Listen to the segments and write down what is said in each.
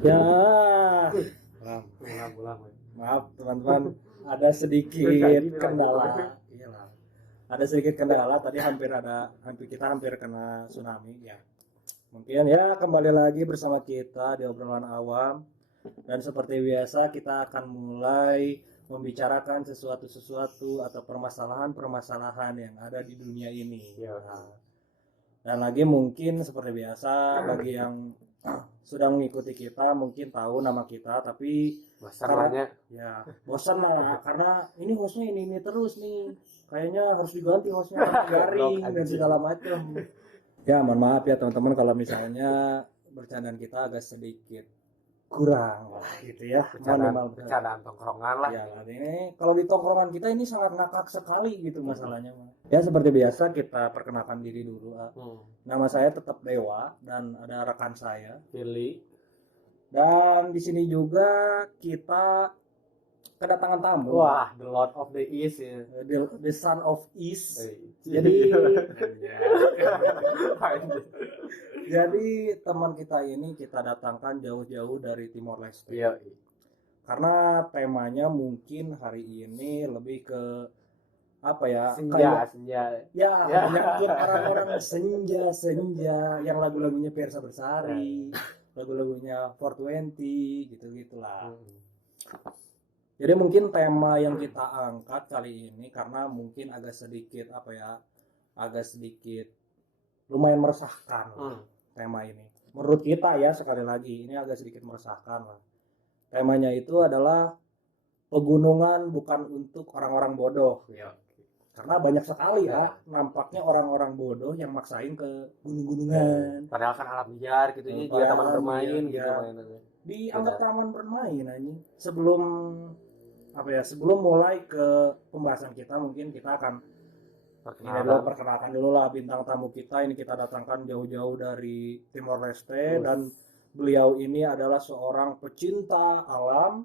Ya, Ulang. maaf teman-teman, ada sedikit kendala. Iyalah. Ada sedikit kendala tadi hampir kena tsunami ya. Mungkin ya kembali lagi bersama kita di obrolan awam dan seperti biasa kita akan mulai membicarakan sesuatu atau permasalahan-permasalahan yang ada di dunia ini. Ya. Nah, dan lagi mungkin seperti biasa bagi yang sudah mengikuti kita mungkin tahu nama kita, tapi Masalahnya ya bosan lah karena ini hostnya ini terus nih, kayaknya harus diganti hostnya karena garing dan segala macam. Ya mohon maaf ya teman-teman kalau misalnya bercandaan kita agak sedikit kurang lah gitu ya. bercandaan tongkrongan lah. Ya, ini kalau di tongkrongan kita ini sangat ngakak sekali gitu masalahnya. Ya seperti biasa kita perkenalkan diri dulu. Nama saya tetap Dewa dan ada rekan saya. Pilih. Dan di sini juga kita kedatangan tamu. Wah, the Lord of the East ya. The Son of East. Jadi Jadi teman kita ini kita datangkan jauh-jauh dari Timor Leste. Iya. Karena temanya mungkin hari ini lebih ke apa ya? Senja. Ya, menyangkut orang-orang senja yang lagu-lagunya Persa Bersari, lagu-lagunya 420 gitu-gitulah. Jadi mungkin tema yang kita angkat kali ini karena mungkin agak sedikit lumayan meresahkan tema ini. Menurut kita ya, sekali lagi ini agak sedikit meresahkan lah. Temanya itu adalah pegunungan bukan untuk orang-orang bodoh. Ya. Karena banyak sekali ya nampaknya orang-orang bodoh yang maksain ke gunung-gunungan. Padahal kan alam liar gitu ya, dia taman bermain gitu ya. mainannya. Dianggap taman bermain anjing. Sebelum mulai ke pembahasan kita, mungkin kita akan perkenalkan dulu lah bintang tamu kita. Ini kita datangkan jauh-jauh dari Timor Leste dan beliau ini adalah seorang pecinta alam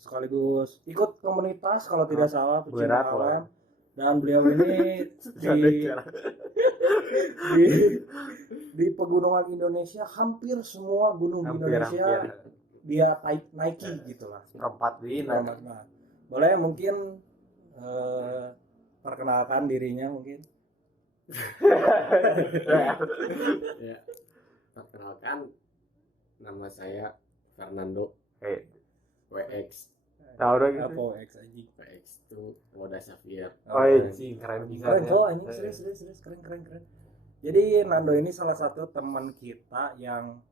sekaligus ikut komunitas kalau tidak salah pecinta alam. Dan beliau ini di pegunungan Indonesia, hampir semua gunung di Indonesia dia naiki gitulah. Tempat di Nah, boleh mungkin perkenalkan dirinya mungkin. Ya, perkenalkan, nama saya Fernando WX. Tahu dong gitu. Apa X anjing? WX itu Moda Xavier. Oh, anjing keren bisa. Keren tuh anjing, serius keren. Jadi Nando ini salah satu teman kita yang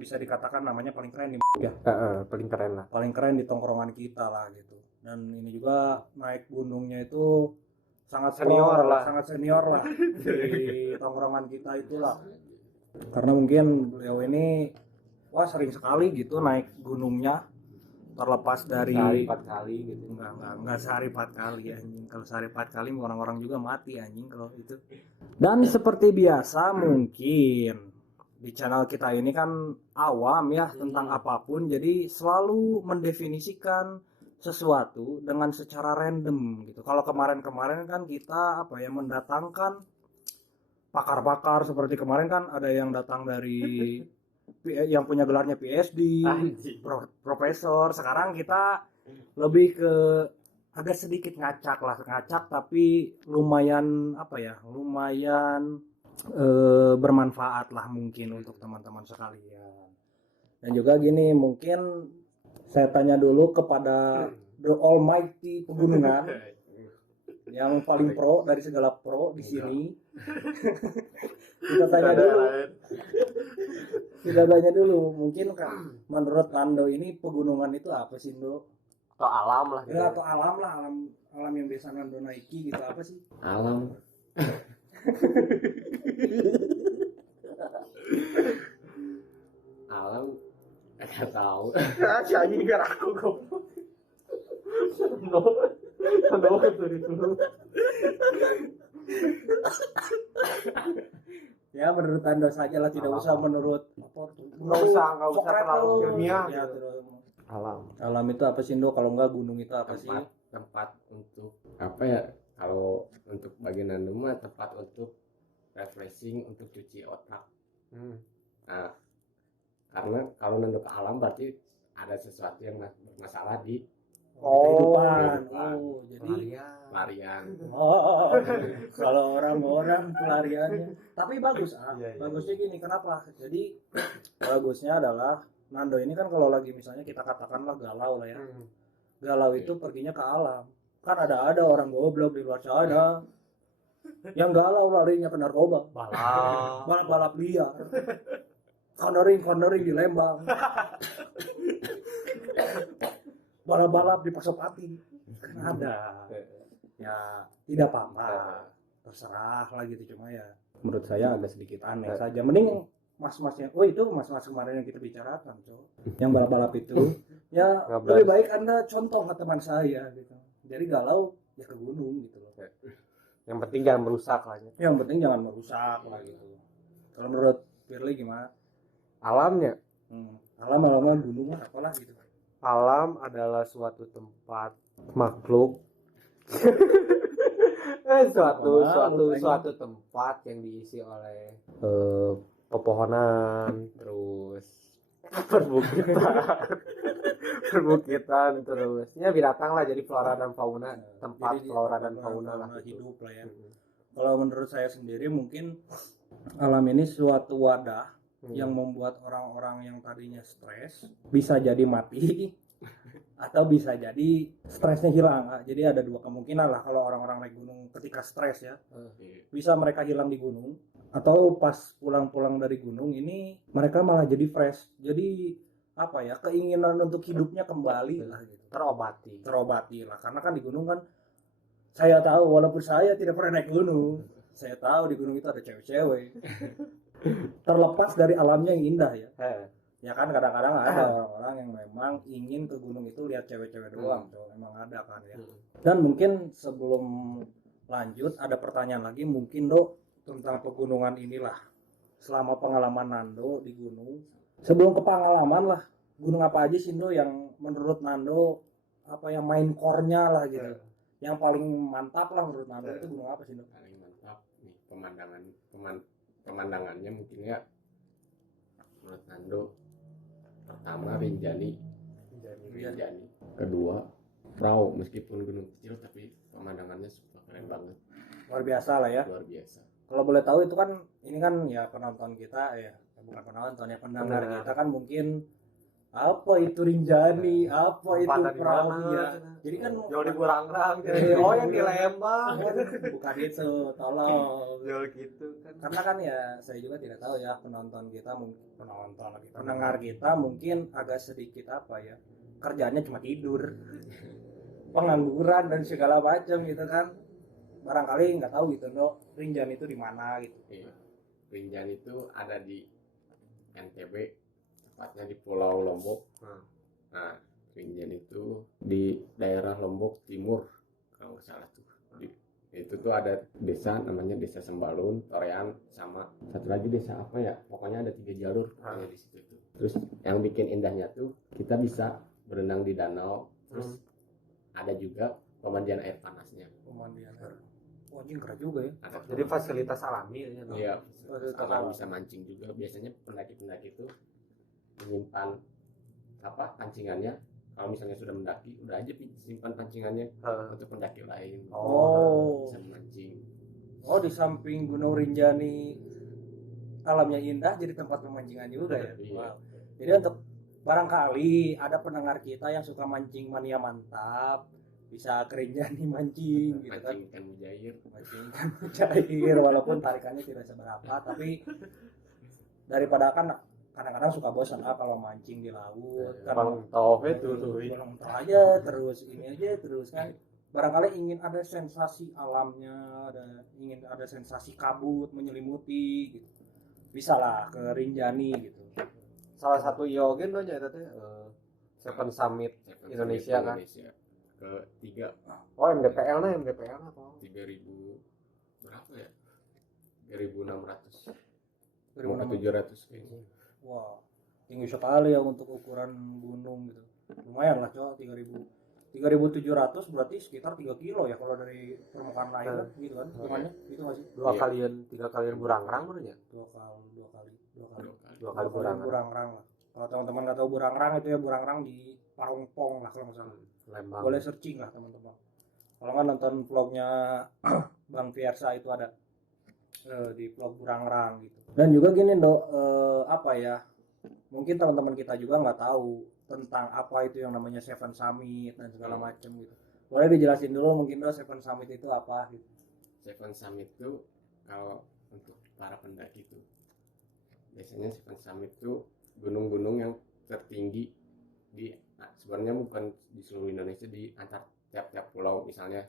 bisa dikatakan namanya paling keren ya. Paling keren lah. Paling keren di tongkrongan kita lah gitu. Dan ini juga naik gunungnya itu sangat senior lah di tongkrongan kita itulah. Karena mungkin beliau ini sering sekali gitu naik gunungnya, terlepas dari sehari 4 kali gitu. Enggak sehari 4 kali anjing. Kalau sehari 4 kali orang-orang juga mati anjing kalau itu. Dan seperti biasa mungkin di channel kita ini kan awam ya tentang apapun, jadi selalu mendefinisikan sesuatu dengan secara random gitu. Kalau kemarin kan kita mendatangkan pakar-pakar, seperti kemarin kan ada yang datang dari yang punya gelarnya PhD, profesor. Sekarang kita lebih ke agak sedikit ngacak tapi lumayan bermanfaat lah mungkin untuk teman-teman sekalian. Dan juga gini, mungkin saya tanya dulu kepada the almighty pegunungan yang paling pro dari segala pro di sini. Kita tanya dulu mungkin menurut Nando ini pegunungan itu apa sih, Ndo? Atau alam lah gitu. Ya, atau alam yang biasa Nando naiki gitu, apa sih? Alam. Alam enggak tahu. Si anjing enggak aku goblok. No itu. Ya menurut Anda saja lah, tidak usah menurut Nggak usah terlalu ilmiah. Ya, Alam itu apa sih, Ndo? Kalau enggak gunung itu apa sih? Tempat untuk apa ya? Kalau untuk bagian anu mah tempat untuk refreshing, untuk cuci otak. Nah, karena kalau nando ke alam berarti ada sesuatu yang bermasalah di kehidupan. kehidupan. Jadi pelarian. kalau orang-orang pelariannya. Tapi bagus, Iya, iya. bagusnya gini, kenapa? Jadi bagusnya adalah Nando ini kan kalau lagi misalnya kita katakanlah galau lah ya. Galau itu perginya ke alam. Kan ada orang goblok di luar sana yang galau larinya ke narkoba. Balap-balap liar. Cornering di Lembang. Balap-balap di Pasopati. Kan ada. Ya tidak apa-apa. Terserah lah gitu, cuma ya menurut saya agak sedikit aneh saja. Mending mas-masnya, itu mas-mas kemarin yang kita bicarakan, yang balap-balap itu, ya lebih baik Anda contoh ke teman saya gitu. Jadi galau ya ke gunung gitu loh. Yang penting jangan merusak lah ya. Yang penting jangan merusak lah gitu. Kalau menurut Firly gimana? Alamnya, Alam-alamnya gunung lah apalah gitu. alam adalah suatu tempat makhluk suatu tempat yang diisi oleh pepohonan, terus perbukitan, terusnya binatang lah, jadi flora dan fauna, tempat Jadi flora dan fauna lah hidup lah ya. Kalau menurut saya sendiri mungkin alam ini suatu wadah yang membuat orang-orang yang tadinya stres bisa jadi mati atau bisa jadi stresnya hilang. Jadi ada dua kemungkinan lah kalau orang-orang naik gunung ketika stres ya. Bisa mereka hilang di gunung atau pas pulang-pulang dari gunung ini mereka malah jadi fresh. Jadi apa ya, keinginan untuk hidupnya kembali lah gitu. Terobati lah, karena kan di gunung kan saya tahu, walaupun saya tidak pernah naik gunung, saya tahu di gunung itu ada cewek-cewek. Terlepas dari alamnya yang indah ya. Ya kan kadang-kadang ada orang-orang yang memang ingin ke gunung itu lihat cewek-cewek doang, memang ada kan ya. Dan mungkin sebelum lanjut ada pertanyaan lagi mungkin tentang pegunungan inilah. Selama pengalaman Nando di gunung, sebelum ke pengalaman lah, gunung apa aja sih yang menurut Nando apa yang main core-nya lah gitu. Yang paling mantap lah menurut Nando itu gunung apa sih Paling mantap nih pemandangannya mungkin ya menurut Nando pertama Rinjani, kedua Prau, meskipun gunung kecil tapi pemandangannya super keren banget, luar biasa lah ya. luar biasa. Kalau boleh tahu itu kan ini kan ya penonton kita ya, bukan penonton ya, pendengar kita kan mungkin apa itu Rinjani, apa itu Prau ya. Jadi kan jauh di Burangrang, yang di Lembang, bukan itu, tolong. jauh gitu kan. Karena kan ya saya juga tidak tahu ya, penonton kita mungkin pendengar kita mungkin agak sedikit apa ya, kerjanya cuma tidur, pengangguran dan segala macam gitu kan. Barangkali nggak tahu gitu Rinjani itu di mana gitu. Rinjani itu ada di NTB, tepatnya di Pulau Lombok. Nah, Rinjani itu di daerah Lombok Timur kalau nggak salah tuh. Itu tuh ada desa namanya Desa Sembalun, Torean, sama satu lagi desa apa ya, pokoknya ada 3 jalur di situ tuh. Terus yang bikin indahnya tuh kita bisa berenang di danau, terus ada juga pemandian air panasnya. Pemandian air. Wah, anjing keren juga ya. Jadi fasilitas alami ya. Iya, alam bisa mancing juga. Biasanya pendaki-pendaki itu menyimpan apa pancingannya. Kalau misalnya sudah mendaki, udah aja simpan pancingannya untuk pendaki lain. Bisa memancing. Di samping Gunung Rinjani alamnya indah, jadi tempat pemancingan juga ya. Wow. Jadi untuk barangkali ada pendengar kita yang suka mancing mania mantap, bisa ke Rinjani mancing gitu kan. Mancing ikan mujair. Mancing ikan mujair walaupun tarikannya tidak seberapa, tapi daripada kan kadang-kadang suka bosan kalau mancing di laut kan toh aja terus kan barangkali ingin ada sensasi alamnya, ingin ada sensasi kabut menyelimuti gitu, bisa lah ke Rinjani gitu. Salah satu yogen nya itu Seven Summit Indonesia kan ketiga. MDPL apa 3000 berapa ya, 3600 700 kayaknya. Wah, tinggi sekali ya untuk ukuran gunung gitu. Lumayan lah coba 3.700 berarti sekitar 3 kilo ya kalau dari permukaan air gitu kan. Hitungannya gitu nggak sih? 3 kalian Burangrang bener ya? 2 kali Burangrang lah. Kalau teman-teman nggak tahu Burangrang itu ya Burangrang di Parongpong lah kalau nggak salah. Lembang. Boleh searching lah teman-teman. Kalau nggak nonton vlognya Bang Fiersa itu ada di vlog Burangrang gitu. Dan juga gini Dok, apa ya? Mungkin teman-teman kita juga nggak tahu tentang apa itu yang namanya Seven Summit dan segala macam gitu. Boleh dijelasin dulu mungkin Dok Seven Summit itu apa gitu. Seven Summit itu kalau untuk para pendaki itu biasanya Seven Summit itu gunung-gunung yang tertinggi di sebenarnya bukan di seluruh Indonesia, di antar tiap-tiap pulau. Misalnya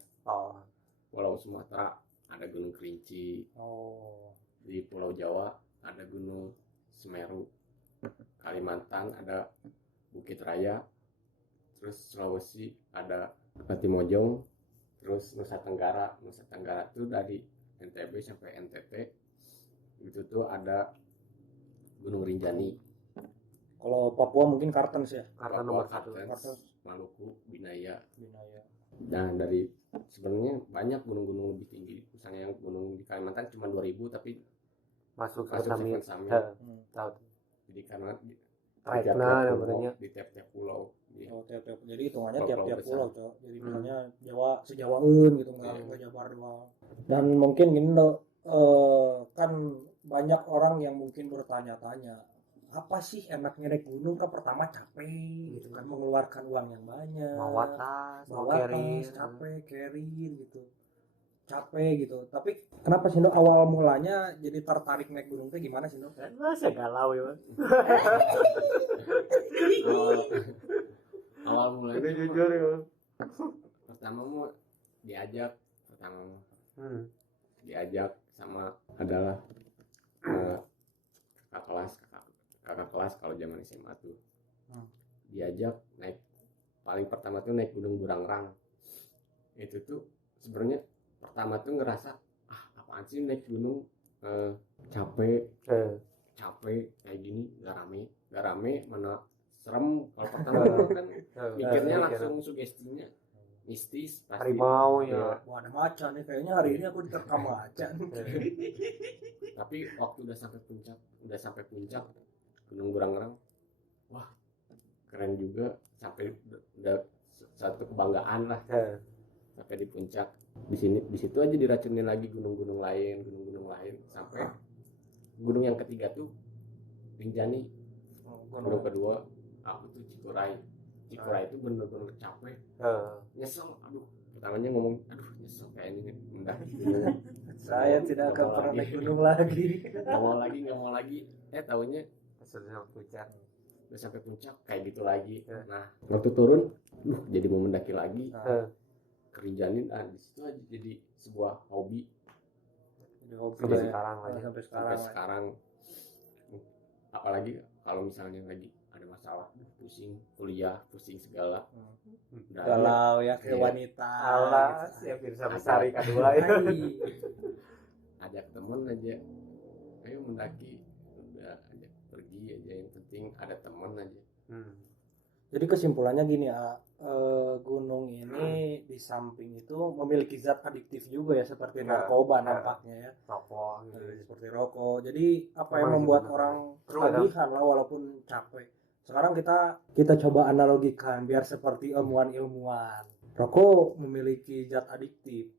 Pulau Sumatera ada Gunung Kerinci, di Pulau Jawa ada Gunung Semeru, Kalimantan ada Bukit Raya, terus Sulawesi ada Patimojong, terus Nusa Tenggara itu dari NTB sampai NTT itu tuh ada Gunung Rinjani. Kalau Papua mungkin Kartens ya. Karena Papua, nomor 1. Kartens, Maluku, Binaya. Binaya. Nah, dari sebenarnya banyak gunung-gunung lebih tinggi. Misalnya yang gunung di Kalimantan cuma 2000 tapi Masuk ke masuk Summit. Seven Summit. Tahu. Jadi karena di Tracknya tiap-tiap namanya. di tiap-tiap pulau. Di Oh, tiap-tiap. Jadi hitungannya Pulau-pulau tiap-tiap besar. pulau, Cok. Jadi misalnya Jawa sejawaeun gitu Iya. enggak Jabar doang. Dan mungkin gini Dok, kan banyak orang yang mungkin bertanya-tanya, apa sih enaknya naik gunung? Kan pertama capek gitu kan, mengeluarkan uang yang banyak. Bawa tas, Bawa carry. tas, capek, carry gitu. Capek gitu. Tapi kenapa sih Dok awal mulanya jadi tertarik naik gunung teh gimana sih Dok? Masa galau ya. awal mulanya Udah jujur ya. pertama mau diajak Hmm. diajak sama adalah kakak kelas kalau zaman SMA tuh diajak naik. Paling pertama tuh naik Gunung Burangrang. Itu tuh sebenarnya pertama tuh ngerasa apaan sih naik gunung, capek kayak gini, gak rame mana serem. Kalau pertama kan mikirnya langsung sugestinya mistis pasti. Harimau Iya. ya. Wah, ada macan nih kayaknya hari ini aku diterkam macan. Tapi waktu udah sampai puncak Gunung Burangrang, wah keren juga, sampai udah satu kebanggaan lah sampai di puncak. Di situ aja diracunin lagi gunung-gunung lain sampai gunung yang ketiga tuh Rinjani. Gunung kedua aku tuh Cikuray itu bener-bener capek, nyesel. Pertamanya ngomong nyesel kayaknya mendaki gunung. Saya tidak akan pernah naik gunung lagi. nggak mau lagi. Taunya Sudah puncak. udah sampai puncak kayak gitu lagi. Nah waktu turun jadi mau mendaki lagi kerinjanin. Di situ aja jadi sebuah hobi sampai sekarang. Apalagi kalau misalnya lagi ada masalah, pusing kuliah, pusing segala, udah Galau ya kayak Iya. wanita. Allah, gitu. siap bisa besari kedua ya. ajak temen aja, ayo mendaki, udah ajak pergi aja, yang penting ada temen aja. Jadi kesimpulannya gini ya, gunung ini di samping itu memiliki zat adiktif juga ya, seperti narkoba nampaknya ya. Rokok gitu. Seperti rokok. Jadi apa yang Emang membuat sebenarnya. orang ketagihan lah walaupun capek. Sekarang kita coba analogikan biar seperti ilmuwan-ilmuwan. Rokok memiliki zat adiktif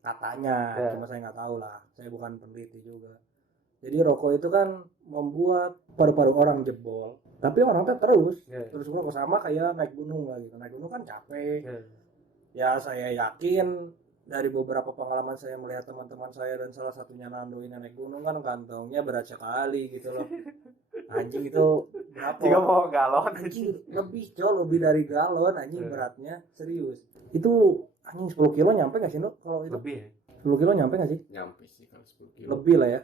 katanya, cuma saya nggak tahu lah. Saya bukan peneliti juga. Jadi rokok itu kan membuat paru-paru orang jebol. Tapi orang tuh terus rokok, sama kayak naik gunung lah gitu. Naik gunung kan capek. Ya saya yakin dari beberapa pengalaman saya melihat teman-teman saya dan salah satunya Nando ini naik gunung kan kantongnya berat sekali gitu loh. Anjing itu berapa? Jika mau galon Anjing lebih dari galon anjing beratnya, serius. Itu anjing 10 kilo nyampe nggak sih Nuk? Kalau itu lebih ya? 10 kilo nyampe nggak sih? Nyampe sih kalau 10 kilo, Lebih lah ya.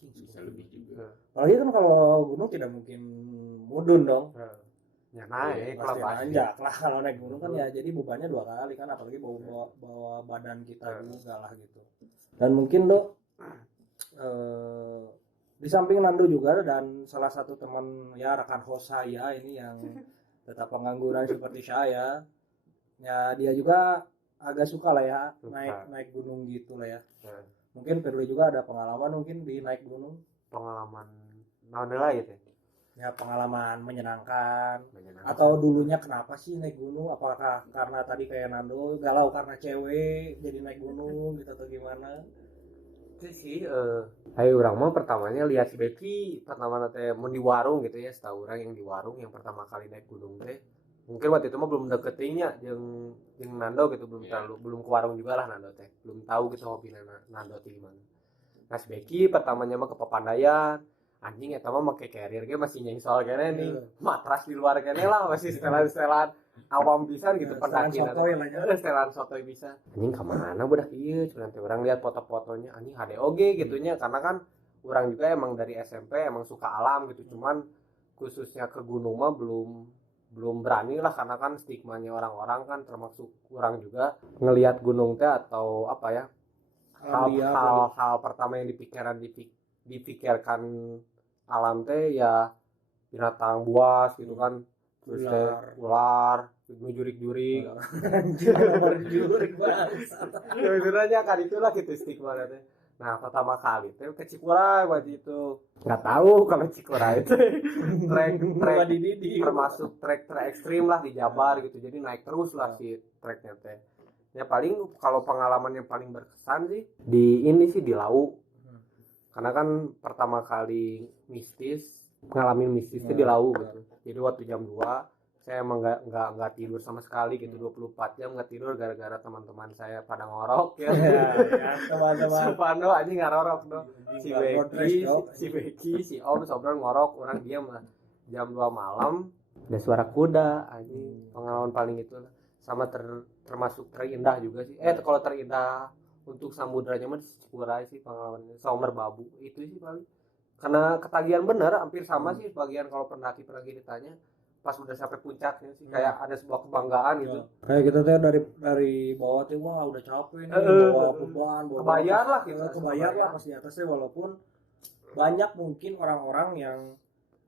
bisa lebih juga. Apalagi kan kalau gunung tidak mungkin mudun dong. Ya naik Pasti lah nanjak lah kalau naik gunung kan ya, jadi bebannya 2 kali kan, apalagi bawa badan kita juga lah gitu. Dan mungkin Dok di samping Nando juga dan salah satu teman ya rekan host saya ini yang tetap pengangguran seperti saya, ya dia juga agak suka lah ya naik gunung gitu lah ya. Mungkin Firly juga ada pengalaman mungkin di naik gunung. Pengalaman naon lah gitu. Ya pengalaman menyenangkan. Menyenangkan. Atau dulunya kenapa sih naik gunung? Apakah karena tadi kayak Nando galau karena cewek jadi naik gunung gitu atau gimana? Itu sih ayo orang mah pertamanya lihat si Becky pertama teh mau di warung gitu ya, setahu orang yang di warung yang pertama kali naik gunung teh mungkin waktu itu mah belum deketinnya yang Nando gitu, belum terlalu belum ke warung juga lah Nando teh, belum tahu gitu hobi Nando teh gimana. Nah si Becky pertamanya mah ke Papandayan, anjing eta mah make carrier ge masih nyengsol kene nih, matras di luar kene lah masih setelan-setelan awam pisan gitu, Setelan pendaki sotoy lah ya. setelan sotoy bisa. Anjing kemana budak ieu cenah teh urang lihat foto-fotonya anjing HDOG gitunya, karena kan orang juga emang dari SMP emang suka alam gitu, cuman khususnya ke gunung mah belum berani lah karena kan stigmanya orang-orang kan, termasuk orang juga ngelihat gunung teh atau apa ya, hal pertama yang dipikirkan alam teh ya binatang buas gitu kan, terus teh ular jurik-jurik Jurik banget. sebenarnya kan itulah gitu stigma teh. Nah pertama kali teh ke Cikuray waktu itu nggak tahu kalau Cikuray itu trek termasuk trek ekstrim lah di Jabar gitu, jadi naik terus lah si treknya teh. Ya paling kalau pengalaman yang paling berkesan sih di ini sih di Lau, karena kan pertama kali ngalamin mistis itu di Lau gitu. Jadi waktu jam 2 saya emang nggak tidur sama sekali gitu, 24 jam nggak tidur gara-gara teman-teman saya pada ngorok ya. Teman-teman. Supano aja ngorok dong. Si Becky, si Om Sobron ngorok, orang diam lah. Jam 2 malam ada suara kuda anjing. Pengalaman paling itu lah. Sama termasuk terindah juga sih. Kalau terindah untuk samudranya mah di Cikuray sih pengalaman Sommer Babu itu sih paling. Karena ketagihan bener hampir sama sih bagian kalau pendaki ditanya pas udah sampai puncaknya sih kayak ada sebuah kebanggaan gitu. Kayak kita tuh dari bawah tuh wah udah capek nih bawa beban, kebayar lah gitu. Kebayar lah pas di atasnya, walaupun banyak mungkin orang-orang yang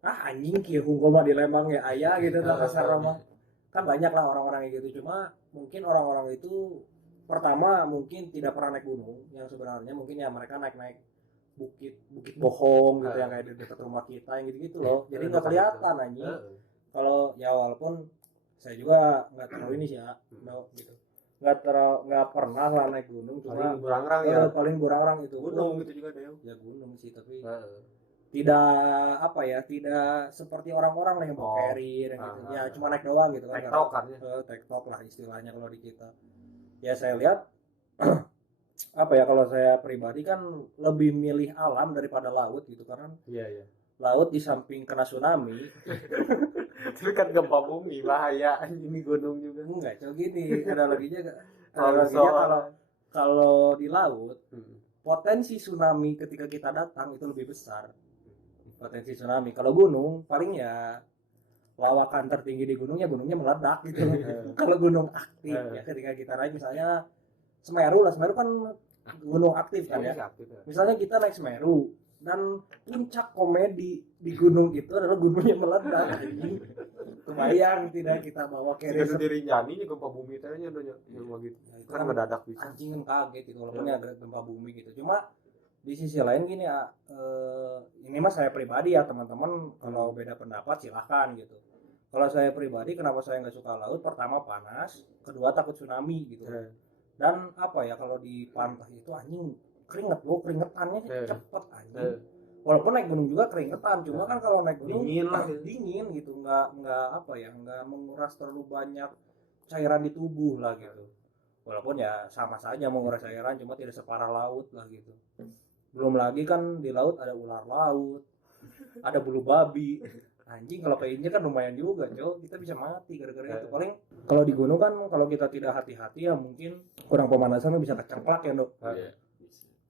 anjing kieu hungkul mah di Lembang ya aya gitu kasar mah. Kan banyak lah orang-orang yang gitu, cuma mungkin orang-orang itu pertama mungkin tidak pernah naik gunung, yang sebenarnya mungkin ya mereka naik bukit bohong gitu yang kayak di dekat rumah kita yang gitu-gitu loh. Jadi nggak kelihatan anjing. Kalau ya walaupun saya juga nggak terlalu ini sih ya, gitu. Nggak pernah lah naik gunung, cuma paling burangrang itu gunung gitu juga deh. Ya gunung sih, tapi tidak apa ya, tidak seperti orang-orang lah yang bawa carrier gitu. Ya cuma naik doang gitu kan. Tektok lah istilahnya kalau di kita. Ya saya lihat apa ya, kalau saya pribadi kan lebih milih alam daripada laut gitu, karena laut di samping kena tsunami itu kan gempa bumi bahaya, ini gunung juga enggak coba gini, ada lagi kalau di laut potensi tsunami ketika kita datang itu lebih besar potensi tsunami. Kalau gunung paling ya lawakan tertinggi di gunungnya meledak gitu. Kalau gunung aktif ya ketika kita naik misalnya Semeru kan gunung aktif kan ya. Misalnya kita naik Semeru dan puncak komedi di gunung itu adalah gunungnya meledak. Kebayang tidak kita bawa carrier sendiri nyani gempa bumi tanya gitu. Kan mendadak bisa. Anjing kaget gitu walaupun ada gempa bumi gitu. Cuma di sisi lain gini ya, ini mah saya pribadi ya teman-teman, kalau beda pendapat silahkan gitu. Kalau saya pribadi kenapa saya nggak suka laut, pertama panas, kedua takut tsunami gitu. Dan apa ya, kalau di pantai itu anjing keringetannya cepet anjing. Walaupun naik gunung juga keringetan, cuma kan kalau naik gunung dingin gitu, nggak apa ya, nggak menguras terlalu banyak cairan di tubuh lah gitu. Walaupun ya sama saja menguras cairan, cuma tidak separah laut lah gitu. Belum lagi kan di laut ada ular laut, ada bulu babi. Anjing kalau keinjek kan lumayan juga, Cok. Kita bisa mati gara-gara itu. Paling kalau di gunung kan kalau kita tidak hati-hati ya mungkin kurang pemanasan bisa kecengklak ya, Dok.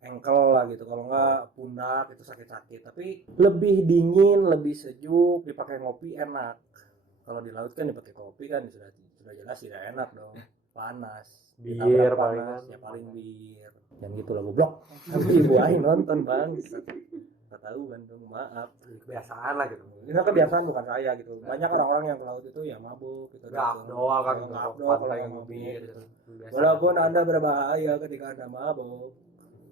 Engkel lah gitu, kalau enggak pundak itu sakit-sakit. Tapi lebih dingin, lebih sejuk, dipakai ngopi enak. Kalau di laut kan dipakai kopi kan sudah jelas tidak enak dong. Panas, bir panas, ya paling bir. Yang gitu lah goblok. Tapi ibu aing nonton, Bang. Enggak tahu kan dong, maaf. Kebiasaan lah gitu. Ini kebiasaan bukan saya gitu. Banyak orang-orang yang ke laut itu ya mabuk gitu. Doa kan kalau yang bir. Walaupun Anda berbahaya ketika Anda mabuk.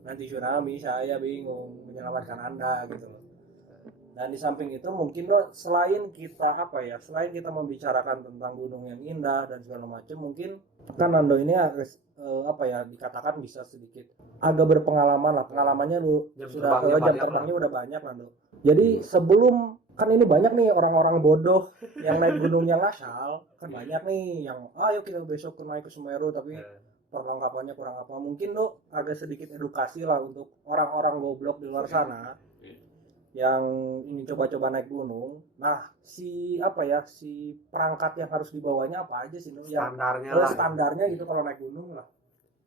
Nanti tsunami saya bingung menyelamatkan Anda gitu loh. Dan di samping itu mungkin lo selain kita selain kita membicarakan tentang gunung yang indah dan segala macam, mungkin kan Nando ini agak dikatakan bisa sedikit agak berpengalaman lah, pengalamannya lu sudah jam terbangnya udah banyak Nando. Jadi sebelum kan ini banyak nih orang-orang bodoh yang naik gunung yang asal, kan banyak nih yang ayo kita besok naik ke Semeru tapi perlengkapannya kurang apa. Mungkin lo agak sedikit edukasi lah untuk orang-orang goblok di luar sana yang ingin coba-coba naik gunung. Nah, si perangkat yang harus dibawanya apa aja sih, standarnya gitu kalau naik gunung lah.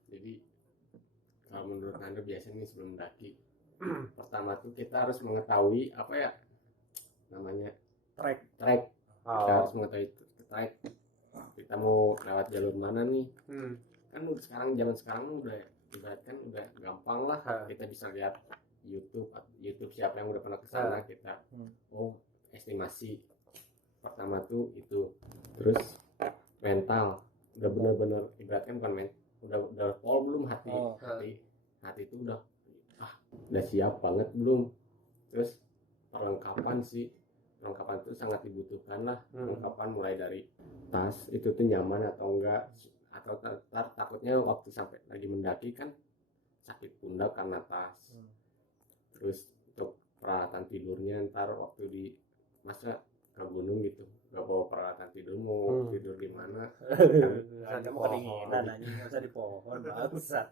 Jadi kalau menurut Nando biasanya sebelum mendaki pertama tuh kita harus mengetahui namanya trek. Kita harus mengetahui trek. Kita mau lewat jalur mana nih? Kan zaman sekarang udah gampang lah. Kita bisa lihat YouTube siapa yang udah pernah ke sana, kita estimasi. Pertama tuh itu. Terus mental. Udah benar-benar ibaratnya bukan udah pol belum hati itu udah siap banget belum. Terus perlengkapan itu sangat dibutuhkan lah. Perlengkapan mulai dari tas itu tuh nyaman atau enggak, atau takutnya waktu sampai lagi mendaki kan sakit pundak karena tas. Terus untuk peralatan tidurnya ntar waktu di masa ke gunung gitu gak bawa peralatan tidur, mau tidur di mana Ada mau kedinginan anjing, enggak usah di pohon bangsat.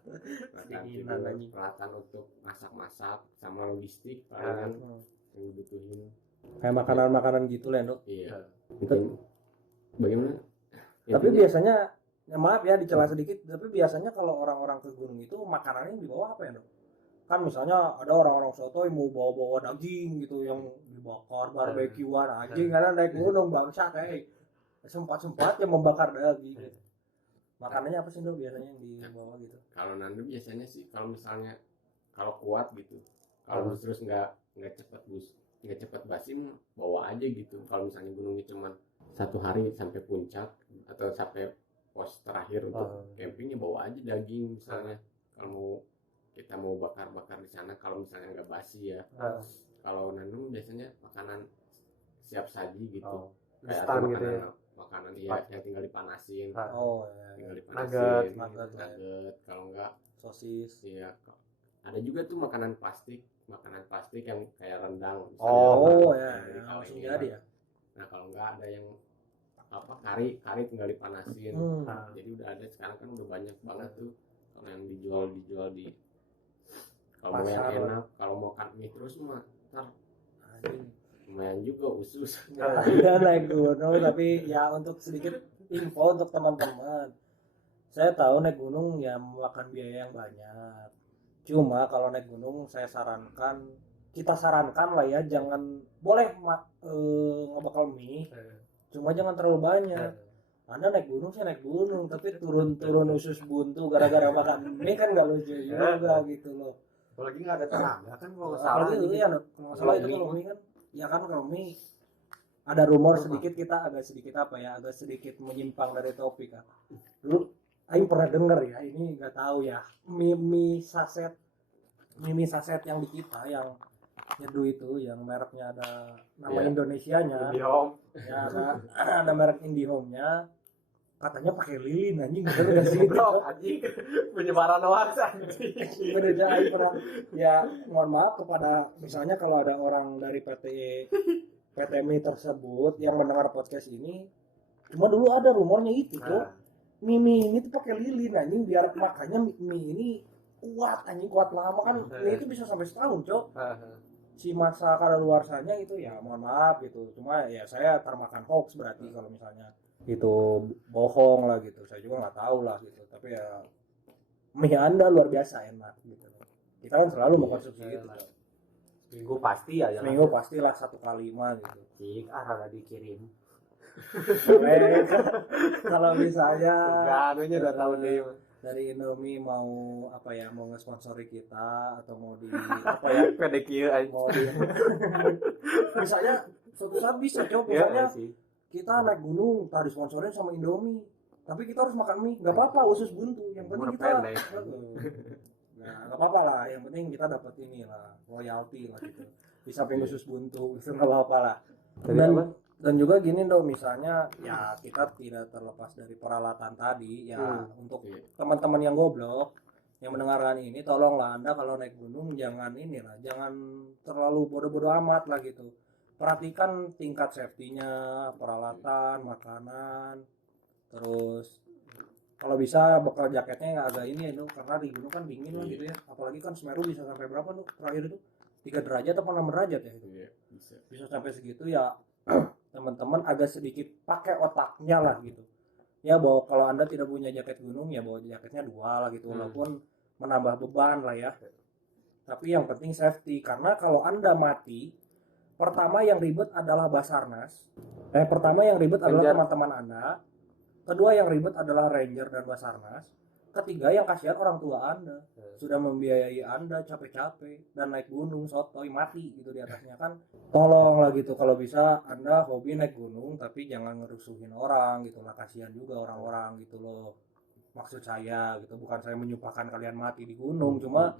Peralatan untuk masak-masak sama logistik palingan yang dibutuhin Kayak makanan-makanan gitu lah, Dok. iya. Bagaimana Tapi biasanya maaf ya dicela sedikit, tapi biasanya kalau orang-orang ke gunung itu makanannya dibawa apa ya, Dok? Kan misalnya ada orang-orang soto yang mau bawa-bawa daging gitu yang dibakar barbekyuan anjing karena naik gunung bangsa sempat yang membakar daging gitu. Makanannya apa sih Dok biasanya yang dibawa gitu? Kalau Nando biasanya sih kalau misalnya kalau kuat gitu, kalau terus nggak cepat basi bawa aja gitu. Kalau misalnya gunungnya cuma 1 hari sampai puncak atau sampai pos terakhir untuk campingnya bawa aja daging misalnya. Kalau kita mau bakar-bakar di sana kalau misalnya nggak basi ya. Kalau Nando biasanya makanan siap saji gitu. Kayak ada makanan yang tinggal dipanasin. Tinggal dipanasin. Nugget. Kalau enggak sosis. Iya. Ada juga tuh makanan plastik yang kayak rendang misalnya. Langsung jadi ya. Nah, kalau enggak ada yang kari tinggal dipanasin. Jadi udah ada sekarang kan udah banyak banget tuh kalau yang dijual di kalau mau yang enak, kalau mau makan mie terus mah ntar lumayan juga usus. Ya naik gunung, tapi ya untuk sedikit info untuk teman-teman. Saya tahu naik gunung ya memakan biaya yang banyak. Cuma kalau naik gunung kita sarankan lah ya jangan boleh ngebakar mie. Cuma jangan terlalu banyak. Anda naik gunung, saya naik gunung, tapi turun usus buntu gara-gara makan mie kan nggak lucu juga gitu loh. Apalagi nggak ada tenaga kan kalau salah itu ya kalau salah itu kalau mie kan ya kan kalau mie ada rumor sedikit kita agak sedikit menyimpang dari topik kan. Dulu Aing pernah denger ya, ini nggak tahu ya, mie saset yang di kita yang nyeduh itu yang mereknya ada nama Indonesianya ya ada merek Indihome-nya katanya pakai lilin anjing bener gak sih itu anjing penyebaran hoax anjing bener aja ya mohon maaf kepada misalnya kalau ada orang dari PT mie tersebut yang mendengar podcast ini cuma dulu ada rumornya itu tuh mie ini tuh pakai lilin anjing biar makanya mie ini kuat lama kan mie itu bisa sampai setahun cok si masa kadaluarsanya itu ya mohon maaf gitu cuma ya saya termakan hoax berarti kalau misalnya itu bohong lah gitu saya juga nggak tahu lah gitu tapi ya mie Anda luar biasa enak gitu kita kan selalu mengkonsumsi itu seminggu pasti ya seminggu pastilah 1 kali gitu ada dikirim kalau misalnya anunya udah tahu nih dari Indomie mau mau nge-sponsori kita atau mau di pedikir mau di misalnya suatu saat bisa coba misalnya kita naik gunung tak disponsorin sama Indomie tapi kita harus makan mie nggak apa-apa usus buntu yang penting kita nggak apa-apa lah yang penting kita dapat ini lah royalti lah gitu di samping usus buntu itu nggak apa-apa lah. Jadi Dan apa? dan juga gini dong, misalnya ya kita tidak terlepas dari peralatan tadi ya. Untuk Iya. teman-teman yang goblok yang mendengarkan ini, tolonglah Anda kalau naik gunung jangan jangan terlalu bodoh-bodoh amat lah gitu. Perhatikan tingkat safety-nya, peralatan, makanan, terus kalau bisa bekal jaketnya yang agak ini itu, karena di gunung kan dingin lah gitu ya. Apalagi kan Semeru bisa sampai berapa tuh terakhir itu? 3 derajat atau 6 derajat ya itu. Iya, bisa. Bisa sampai segitu ya. Teman-teman agak sedikit pakai otaknya lah gitu. Ya bawa, kalau Anda tidak punya jaket gunung ya bawa jaketnya 2 lah gitu, walaupun menambah beban lah ya. Tapi yang penting safety, karena kalau Anda mati, pertama yang ribet adalah Basarnas. Pertama yang ribet adalah Ranger. teman-teman Anda. Kedua yang ribet adalah Ranger dan Basarnas. Ketiga yang kasihan orang tua Anda. Sudah membiayai Anda capek-capek dan naik gunung sotoy mati gitu di atasnya kan. Tolonglah gitu, kalau bisa Anda hobi naik gunung tapi jangan ngerusuhin orang gitu lah, kasihan juga orang-orang gitu loh. Maksud saya gitu, bukan saya menyumpahkan kalian mati di gunung, cuma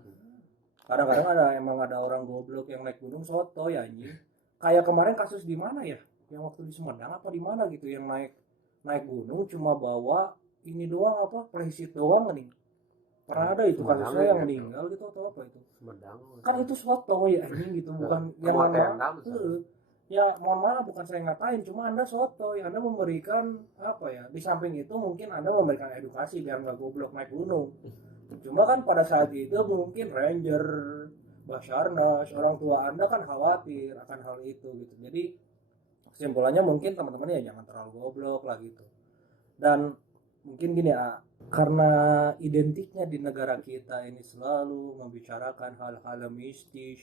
kadang-kadang emang ada orang goblok yang naik gunung sotoy anjing. Kayak kemarin kasus di mana ya? Yang waktu di Sumedang apa di mana gitu, yang naik gunung cuma bawa ini doang, apa playseat doang nih. Pernah ada itu Sumedang kasusnya yang ya, meninggal gitu atau apa itu? Sumedang. Kan itu sotoy anjing gitu, bukan yang Bawa mohon tenda maaf, misalnya. ya mohon maaf bukan saya ngatain, cuma Anda sotoy. Anda memberikan apa ya, di samping itu mungkin Anda memberikan edukasi biar nggak goblok naik gunung. Cuma kan pada saat itu mungkin Ranger, Basarnas, orang tua Anda kan khawatir akan hal itu gitu. Jadi kesimpulannya mungkin teman-teman ya jangan terlalu goblok lah gitu. Dan mungkin gini ya, karena identiknya di negara kita ini selalu membicarakan hal-hal mistis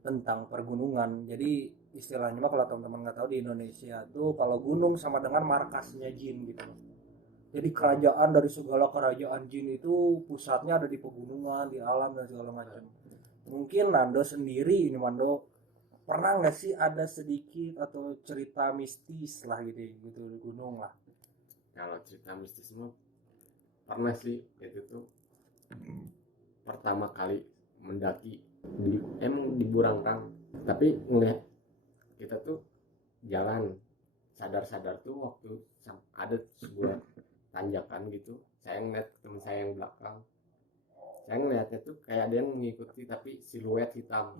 tentang pergunungan. Jadi istilahnya mah kalau teman-teman nggak tahu, di Indonesia tuh kalau gunung sama dengan markasnya jin gitu. Jadi kerajaan dari segala kerajaan jin itu pusatnya ada di pegunungan, di alam dan segala macam. Mungkin Nando sendiri ini, Mando, pernah nggak sih ada sedikit atau cerita mistis lah gitu di gunung lah? Kalau cerita mistisme pernah sih, itu tuh pertama kali mendaki emang di Burangrang, tapi ngeliat kita tuh jalan sadar-sadar tuh waktu ada sebuah tanjakan gitu, saya ngeliat teman saya yang belakang, saya ngeliatnya tuh kayak ada yang mengikuti tapi siluet hitam,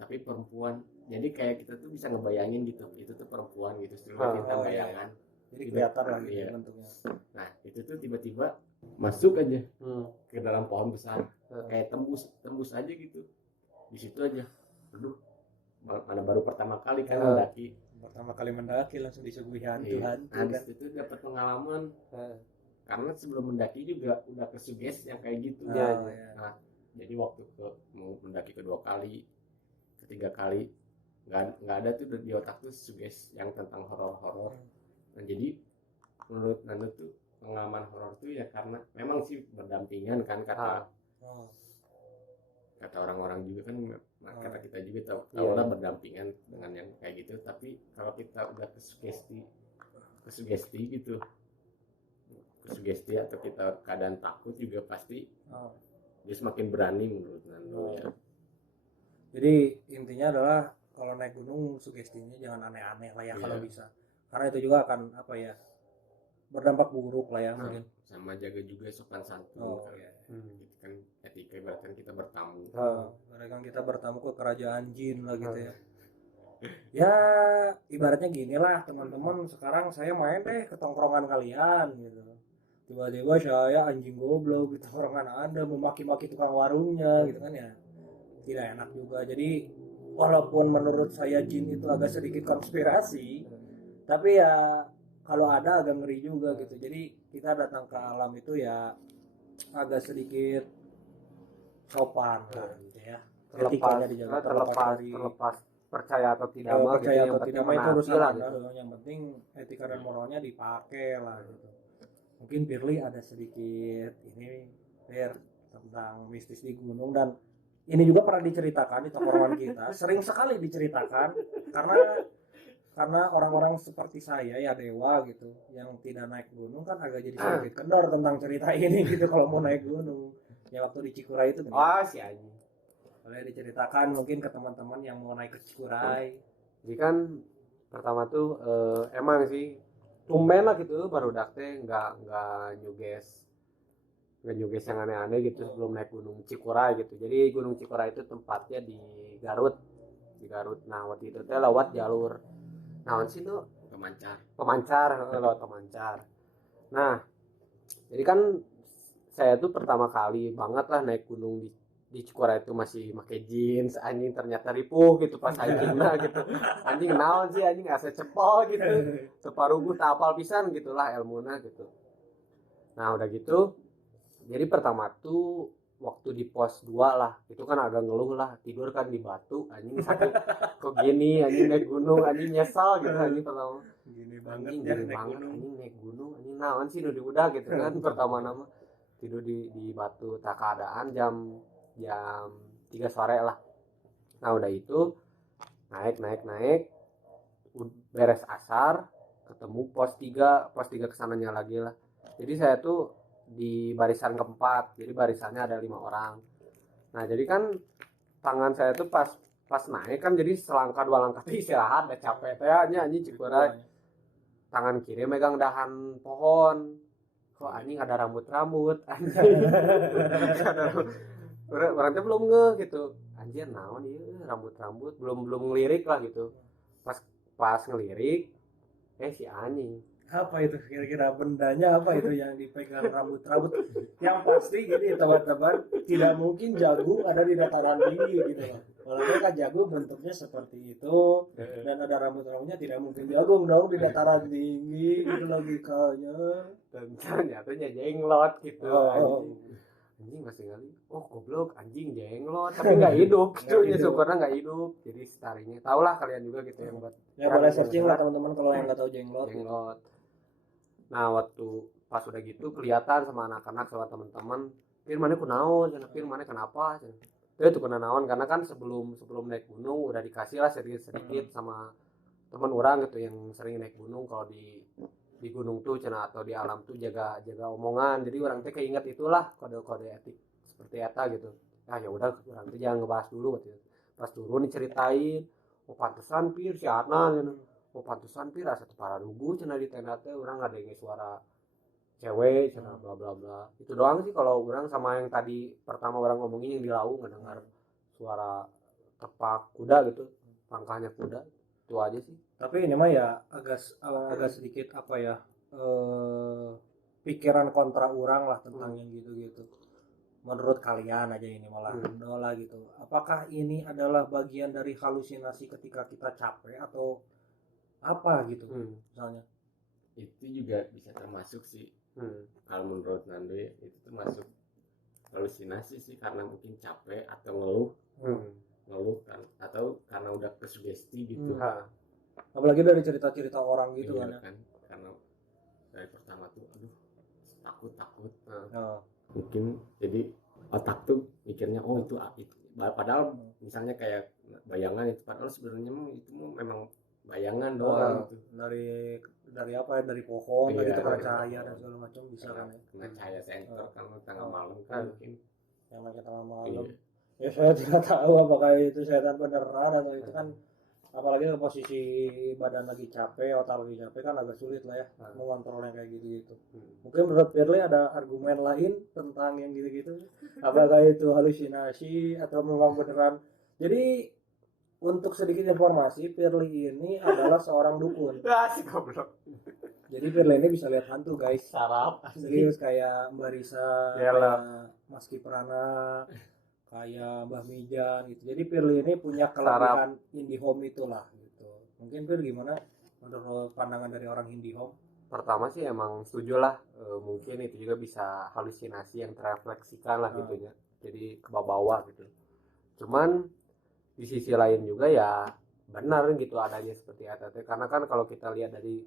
tapi perempuan. Jadi kayak kita tuh bisa ngebayangin gitu, itu tuh perempuan gitu, siluet hitam bayangan. Jadi kelihatan lah gitu Iya. bentuknya. Nah itu tuh tiba-tiba masuk aja ke dalam pohon besar, kayak tembus aja gitu di situ aja. Aduh, mana baru pertama kali kan mendaki. Pertama kali mendaki langsung disuguhi hantu. Nah, habis itu dapat pengalaman, karena sebelum mendaki juga udah kesuges yang kayak gitu. Nah, jadi waktu mau mendaki kedua kali, ketiga kali, nggak ada tuh di otak tuh suges yang tentang horor-horor. Nah, jadi menurut Nando tuh pengalaman horor tuh ya karena memang sih berdampingan kan, kata orang-orang juga kan, kata kita juga tahu lah berdampingan dengan yang kayak gitu. Tapi kalau kita udah kesugesti gitu, kesugesti atau kita keadaan takut juga pasti dia semakin berani menurut Nando ya. Jadi intinya adalah kalau naik gunung sugestinya jangan aneh-aneh lah ya kalau bisa, karena itu juga akan apa ya, berdampak buruk lah ya mungkin. Sama jaga juga sopan santun kan. Gitu kan etika, ibaratkan kita bertamu. Kan kita bertamu ke kerajaan jin lah gitu ya. Ya ibaratnya gini lah teman-teman, sekarang saya main deh ke tongkrongan kalian gitu. Tiba-tiba saya anjing goblok di tongkrongan Anda memaki-maki tukang warungnya gitu kan ya. Tidak enak juga. Jadi walaupun menurut saya jin itu agak sedikit konspirasi, tapi ya kalau ada agak ngeri juga gitu. Jadi kita datang ke alam itu ya agak sedikit sopan lah gitu ya. Terlepas percaya atau tidak mah gitu, percaya yang atau tidak penting mah itu urusan lah Anda, gitu. yang penting etika dan moralnya dipakai lah gitu. Mungkin Firly ada sedikit ini tentang mistis di gunung, dan ini juga pernah diceritakan di tongkrongan kita, sering sekali diceritakan karena orang-orang seperti saya ya dewa gitu yang tidak naik gunung kan agak jadi sedikit kendor tentang cerita ini gitu kalau mau naik gunung. Ya waktu di Cikura itu Si anjing Boleh diceritakan mungkin ke teman-teman yang mau naik ke Cikuray. Jadi kan pertama tuh emang sih tumben lah gitu barudak teh nggak nyuges yang aneh-aneh gitu sebelum naik Gunung Cikuray gitu. Jadi Gunung Cikuray itu tempatnya di Garut. Di Garut. Nah, waktu itu teh lewat jalur naon sih tuh lewat pemancar. Nah, jadi kan saya tuh pertama kali banget lah naik gunung di Cikuray itu masih pakai jeans, anjing ternyata ripuh gitu pas hikingnya gitu. Anjing naon sih anjing asa cepol gitu. Separuh gue tapal pisan gitulah ilmuna gitu. Nah, udah gitu jadi pertama tuh waktu di pos 2 lah itu kan agak ngeluh lah tidur kan di batu anjing sakit kok gini anjing naik gunung anjing nyesal gitu anjing pertama Gini banget anjing ya gini naik banget gunung. anjing naik gunung anjing naon sih udah gitu kan pertama nama tidur di batu tak keadaan jam 3 sore lah. Nah udah itu naik beres asar ketemu pos 3 kesananya lagi lah. Jadi saya tuh di barisan keempat, jadi barisannya ada 5 orang. Nah jadi kan tangan saya tuh pas naik kan jadi selangkah 2 langkah tuh istirahat udah capek teh anjing Cikuray. Tangan kiri megang dahan pohon, kok anjing ada rambut anjing. Orang teh belum ngeh gitu anjir naon ieu rambut belum ngelirik lah gitu. Pas ngelirik si anjing Apa itu kira-kira bendanya apa itu yang dipegang rambut-rambut yang pasti gini teman-teman tidak mungkin jagung ada di dataran tinggi gitu loh. Walaupun kan jagung bentuknya seperti itu dan ada rambut-rambutnya tidak mungkin jagung dong di dataran tinggi gitu logikanya. dan ternyata jenglot gitu Oh. anjing masih kali goblok anjing jenglot tapi nggak hidup gitu ya syukurnya nggak hidup jadi setarinya tau lah kalian juga gitu yang buat Ya boleh searching lah teman-teman kalau yang nggak tahu jenglot. Nah waktu pas udah gitu kelihatan sama anak-anak sama teman-teman Firmannya kunaon Firmannya kenapa itu kena naon karena kan sebelum naik gunung udah dikasih lah sedikit sama teman orang gitu yang sering naik gunung kalau di gunung tuh cina atau di alam tuh jaga omongan jadi orang teh keinget itulah kode etik seperti eta gitu ya udah orang teh jangan ngebahas dulu gitu. Pas turun diceritain pantesan Pir si Arna gitu. Pantesan Pir asa para lugu cina di tenda teh orang ada yang suara cewek cina bla bla bla itu doang sih kalau orang sama yang tadi pertama orang ngomongin yang di Lawu ngedengar suara tepak kuda gitu langkahnya kuda itu aja sih. Tapi ini mah ya agak sedikit apa ya pikiran kontra orang lah tentang yang gitu-gitu. Menurut kalian aja ini malah dola gitu. Apakah ini adalah bagian dari halusinasi ketika kita capek atau apa gitu misalnya? Itu juga bisa termasuk sih. Kalau menurut Nando ya, itu termasuk halusinasi sih karena mungkin capek atau ngeluh kan atau karena udah kesugesti gitu. Apalagi dari cerita-cerita orang gitu Iya, kan. Karena dari pertama tuh takut mungkin jadi otak tuh mikirnya itu padahal misalnya kayak bayangan itu padahal sebenarnya itu memang bayangan doang gitu. Dari apa ya dari pohon Iya, gitu kena cahaya dan segala macam bisa kan ya. Kena cahaya senter kan tengah malam kan mungkin Yang lagi tengah malam. Iya. Ya saya tidak tahu apakah itu setan beneran atau itu kan apalagi posisi badan lagi capek, otak lagi capek kan agak sulit lah ya mengontrol yang kayak gitu-gitu. Mungkin menurut Firly ada argumen lain tentang yang gitu-gitu. Apakah itu halusinasi atau memang beneran? Jadi untuk sedikit informasi, Firly ini adalah seorang dukun. Si goblok. Jadi Firly ini bisa lihat hantu guys. Sarap. Serius kayak Mbak Risa, kayak Mas Kiprana, kayak Mbah Mijan gitu. Jadi Firly ini punya kelebihan IndiHome itulah gitu. Mungkin Fir gimana menurut pandangan dari orang IndiHome? Pertama sih emang setuju lah mungkin itu juga bisa halusinasi yang terrefleksikan lah gitu ya. Jadi ke bawah gitu. Cuman di sisi lain juga ya benar gitu adanya seperti itu karena kan kalau kita lihat dari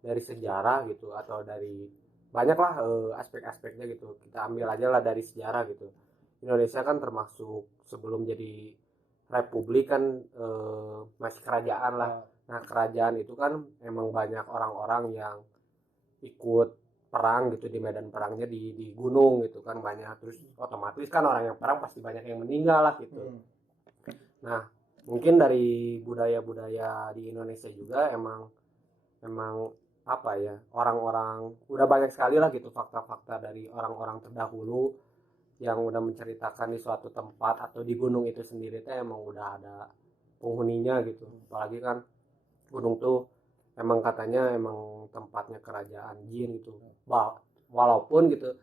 sejarah gitu atau dari banyak lah aspek-aspeknya gitu kita ambil aja lah dari sejarah gitu. Indonesia kan termasuk sebelum jadi republik kan masih kerajaan lah. Nah kerajaan itu kan emang banyak orang-orang yang ikut perang gitu di medan perangnya di gunung gitu kan banyak terus otomatis kan orang yang perang pasti banyak yang meninggal lah gitu. Nah, mungkin dari budaya-budaya di Indonesia juga emang apa ya, orang-orang udah banyak sekali lah gitu fakta-fakta dari orang-orang terdahulu yang udah menceritakan di suatu tempat atau di gunung itu sendiri teh emang udah ada penghuninya gitu. Apalagi kan gunung tuh emang katanya emang tempatnya kerajaan jin gitu. Walaupun gitu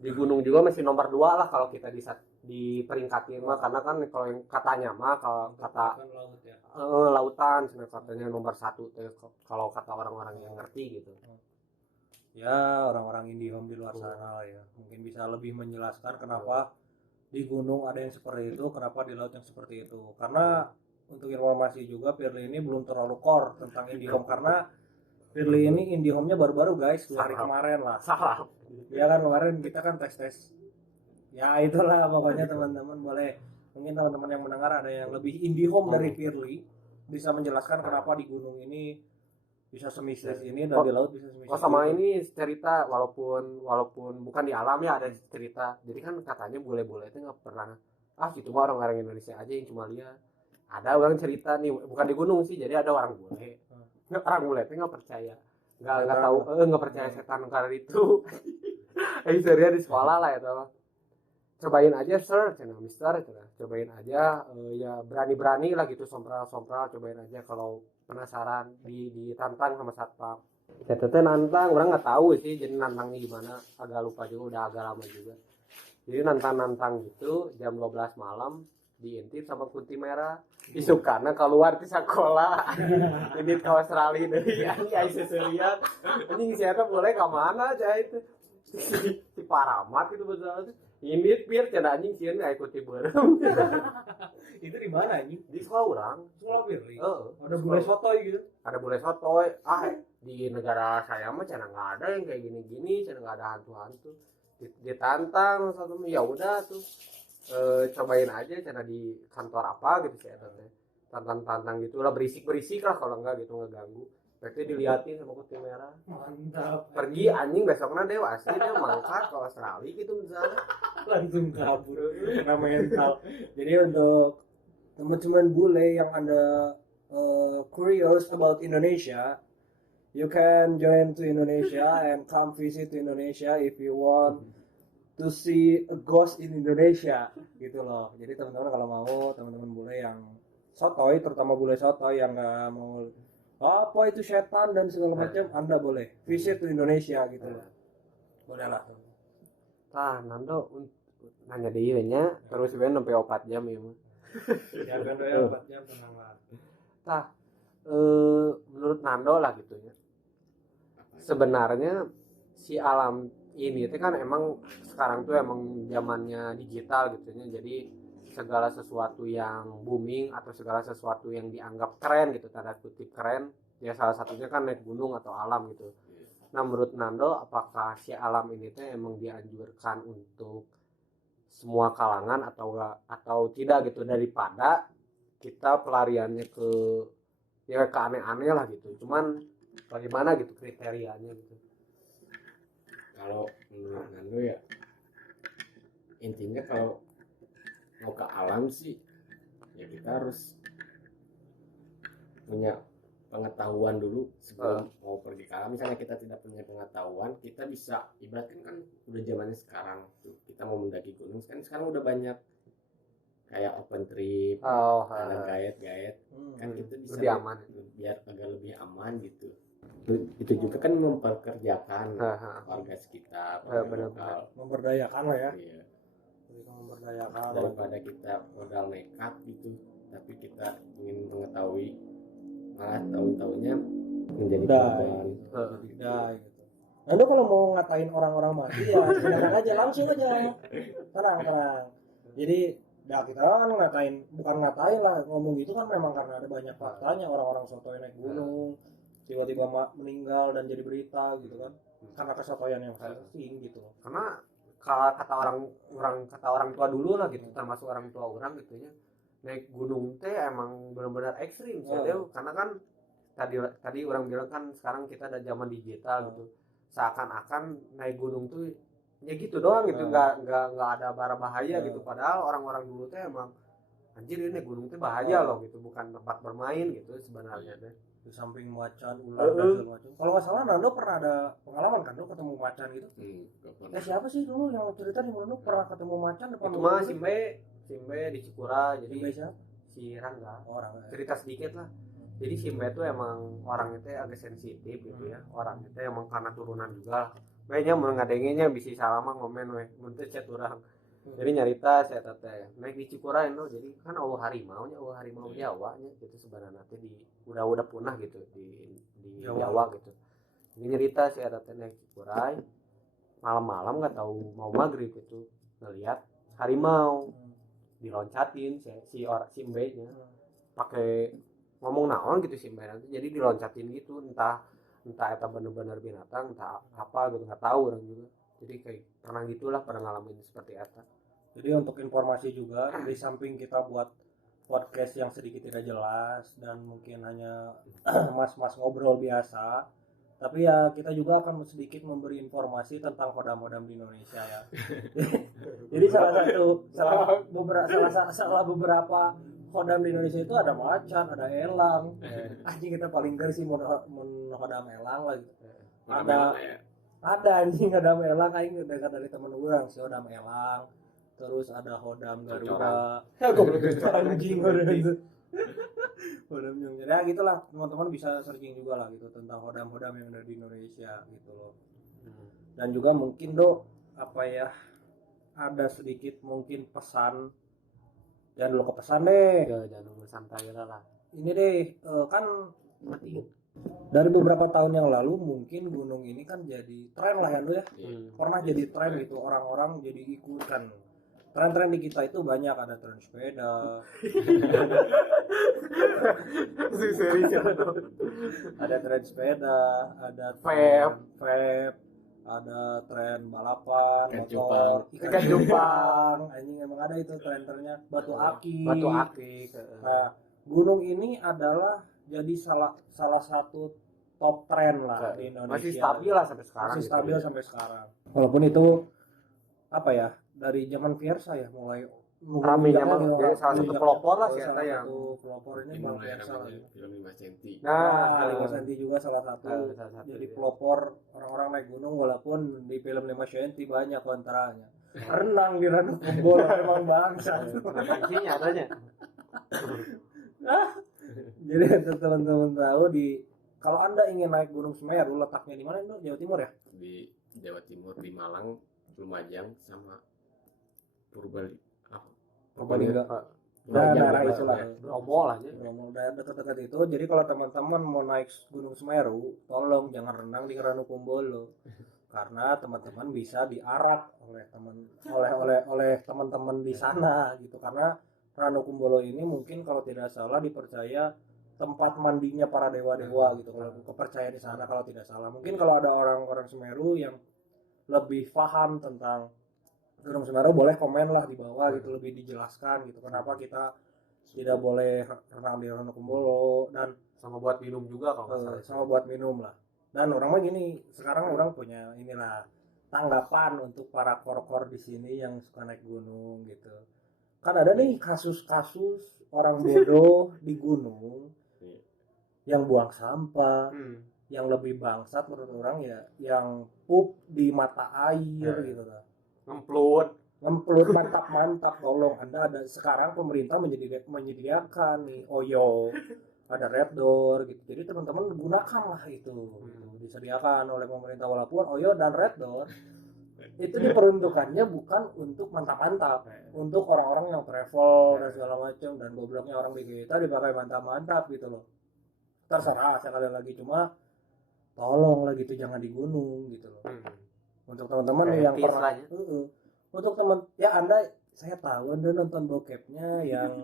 di gunung juga masih nomor 2 lah kalau kita di peringkatin mah, karena kan kalau yang katanya mah kalau kata laut ya. lautan katanya nomor 1 tuh kalau kata orang-orang yang ngerti gitu. Ya orang-orang IndiHome di luar sana lah ya mungkin bisa lebih menjelaskan kenapa di gunung ada yang seperti itu, kenapa di laut yang seperti itu. Karena untuk informasi juga Firly ini belum terlalu core tentang IndiHome karena Firly ini IndiHome-nya baru-baru guys, 2 hari kemarin lah. Salah. Ya kan kemarin kita kan tes ya itulah pokoknya teman-teman boleh mungkin teman-teman yang mendengar ada yang lebih IndiHome dari Firly bisa menjelaskan kenapa di gunung ini bisa semistis ini dan di laut bisa semistis sama itu. ini cerita walaupun bukan di alam ya, ada cerita. Jadi kan katanya bule-bule itu nggak pernah gitu mah orang-orang Indonesia aja yang cuma lihat. Ada orang cerita nih, bukan di gunung sih, jadi ada orang bule. Orang bule itu nggak percaya, nggak tahu, nggak percaya setan karena itu. Serius di sekolah lah ya, cobain aja sir, cina mister, cobain aja, ya berani-berani lah gitu, sompral cobain aja kalau penasaran, ditantang sama satpam. Ya teteh nantang, orang nggak tahu sih jadi nantangnya gimana, agak lupa juga, udah agak lama juga. Jadi nantang gitu jam 12 malam diintip sama kunti merah. Isuk karena keluar di sekolah. Ini ke Australia dari ya seserian. Anjing siapa boleh ke mana aja itu. Si Paramat itu betul. Ini pir cenah anjing sieun ikuti bareng. Itu di mana ini? Di sekolah orang. Sekolah Firly. Ada Bule sotoy gitu. Ada bule sotoy. Di negara saya mah cenah enggak ada yang kayak gini-gini, cenah enggak ada hantu-hantu. Ditantang satu, ya udah tuh. Cobain aja cenah di kantor apa gitu sih teh. Tantang gitu lah, berisik lah kalau enggak gitu ngeganggu. Berarti diliatin sama kunti merah. Mantap. Pergi anjing besoknya dewa asli dia mangkat ke Australia gitu misalnya. Langsung kabur karena mental. Jadi untuk teman-teman bule yang Anda curious about Indonesia, you can join to Indonesia and come visit to Indonesia if you want to see a ghost in Indonesia gitu loh. Jadi teman-teman kalau mau, teman-teman bule yang sotoy, terutama bule sotoy yang nggak mau apa itu setan dan segala macam, Anda boleh visit to Indonesia gitu loh. Boleh lah. Nando nanya dia nya terus sebenarnya sampai 4 jam ya mah. Ya kan ya 4 jam tenang lah. Menurut Nando lah gitu ya. Sebenarnya si alam ini itu kan emang sekarang tuh emang zamannya digital gitu ya. Jadi segala sesuatu yang booming atau segala sesuatu yang dianggap keren gitu, tanda kutip keren, ya salah satunya kan naik gunung atau alam gitu. Nah menurut Nando apakah si alam ini tuh emang dianjurkan untuk semua kalangan atau tidak gitu, daripada kita pelariannya ke aneh-aneh lah gitu. Cuman bagaimana gitu kriterianya gitu. Kalau menurut Nando ya intinya kalau mau ke alam sih ya kita harus punya pengetahuan dulu sebelum mau pergi ke alam. Misalnya kita tidak punya pengetahuan, kita bisa ibaratkan kan udah zamannya sekarang tuh, kita mau mendaki gunung kan sekarang udah banyak kayak open trip, ada guide kan kita bisa lebih aman, biar agak lebih aman gitu. Itu juga kan memperkerjakan warga sekitar, benar-benar memberdayakan lah ya. Iya. Memberdayakan Daripada kita modal nekat gitu tapi kita ingin mengetahui malah tahu-taunya menjadi korban. Tidak gitu. Anda kalau mau ngatain orang-orang mati ya silakan aja, langsung aja. Tenang. Jadi kita kan bukan ngatain lah, ngomong gitu kan memang karena ada banyak faktanya, orang-orang sotoy naik gunung tiba-tiba meninggal dan jadi berita gitu kan, karena kesotoyan yang sering gitu. Karena kalau kata orang tua dulu lah gitu, termasuk orang tua orang gitu ya, naik gunung teh emang benar-benar ekstrim karena kan tadi orang bilang kan sekarang kita ada zaman digital gitu, seakan-akan naik gunung tuh ya gitu doang gitu, nggak ada bahaya gitu, padahal orang-orang dulu teh emang anjir ini gunung itu bahaya loh gitu, bukan tempat bermain gitu sebenarnya deh. Di samping macan, ular dan segala macam. Kalau nggak salah Nando pernah ada pengalaman kan, lo ketemu macan gitu. Gak pernah. Siapa sih dulu yang cerita di Murno pernah ketemu macan depan Itu rumah mah lu? Simbe di Cikura, jadi Simbe siapa? si Rangga. Orang. Cerita sedikit lah. Jadi Simbe itu emang orangnya teh agak sensitif gitu ya. Orangnya teh emang karena turunan juga. Kayaknya mau ngadenginya bisa salah mah ngomen we. Mun teh chat urang. Jadi nyarita saya teh naik di Cikura itu, jadi kan harimau Jawa nya gitu sebenarnya teh udah punah gitu di Jawa gitu. Jadi nyerita saya teh naik Cikura malam-malam nggak tahu mau maghrib itu ngelihat harimau diloncatin si Mbenya pakai ngomong naon gitu si Mbenya nanti, jadi diloncatin gitu entah eta bener-bener binatang entah apa gitu nggak tahu orang juga. Jadi kayak pernah ngalamin seperti itu. Jadi untuk informasi juga, di samping kita buat podcast yang sedikit tidak jelas dan mungkin hanya mas-mas ngobrol biasa, tapi ya kita juga akan sedikit memberi informasi tentang hodam-hodam di Indonesia ya. Jadi salah beberapa hodam di Indonesia itu ada macan, ada elang. Anjing kita paling gak sih mun hodam elang lah gitu. Ada anjing hodam elang aing dekat dari temen orang sih hodam elang. Terus ada hodam Garuda. Anjing itu. Hodam yang jadi ya gitulah, teman-teman bisa searching juga lah gitu tentang hodam-hodam yang ada di Indonesia gitu loh. Dan juga mungkin apa ya, ada sedikit mungkin pesan. Jangan dulu ke pesan deh. Ya, jangan dulu santai lah. Ini deh kan dari beberapa tahun yang lalu mungkin gunung ini kan jadi tren lah ya lu ya. Pernah jadi tren gitu, orang-orang jadi ikutan. Tren-tren di kita itu banyak, ada tren sepeda. Ada tren sepeda, ada tren vape, ada tren balapan, motor, ikan Jepang. Anjing emang ada itu tren-trennya, batu akik. Nah, gunung ini adalah jadi salah satu top tren lah di Indonesia. Masih stabil lah sampai sekarang. Masih stabil sampai sekarang. Walaupun itu apa ya, dari zaman Fiersa ya mulai ramenya mah jadi salah satu pelopor lah sih salah yang satu pelopor ini Bang Fiersa lah. Film 5 cm. Nah, 5 cm juga salah satu jadi pelopor orang-orang naik gunung, walaupun di film 5 cm banyak kontranya. Renang di Ranu Kumbolo emang bangsa. Fungsinya adanya. Jadi teman-teman tahu kalau Anda ingin naik Gunung Semeru, letaknya di mana itu? Jawa Timur ya? Di Jawa Timur, di Malang, Lumajang sama Purbalingga. Nah, daerah itu lah. Bromo lah ya. Bromo daerah dekat-dekat itu. Jadi kalau teman-teman mau naik Gunung Semeru, tolong jangan renang di Ranu Kumbolo. Karena teman-teman bisa diarak oleh teman-teman di sana gitu. Karena Ranu Kumbolo ini mungkin kalau tidak salah dipercaya tempat mandinya para dewa-dewa gitu. Kalau kepercayaan di sana kalau tidak salah. Mungkin kalau ada orang-orang Semeru yang lebih paham tentang Gunung Semeru boleh komen lah di bawah gitu, lebih dijelaskan gitu kenapa kita tidak boleh renang di Ranu Kumbolo, dan sama buat minum juga kalau sama buat minum lah. Dan orang mah gini, sekarang orang punya inilah tanggapan untuk para kor-kor di sini yang suka naik gunung gitu. Kan ada nih kasus-kasus orang bodoh di gunung yang buang sampah, yang lebih bangsat menurut orang ya, yang pup di mata air gitu kan. Ngemplut mantap, tolong Anda ada sekarang pemerintah menyediakan nih Oyo, ada Red Door gitu. Jadi teman-teman gunakan lah itu. Disediakan oleh pemerintah, walaupun Oyo dan Red Door itu diperuntukannya bukan untuk mantap-mantap, untuk orang-orang yang travel dan segala macam, dan gobloknya orang di kita dipakai mantap-mantap gitu loh. Terserah sekali lagi, cuma tolong lah gitu jangan di gunung gitu loh. Untuk teman-teman yang pernah untuk teman ya Anda, saya tahu Anda nonton bokepnya yang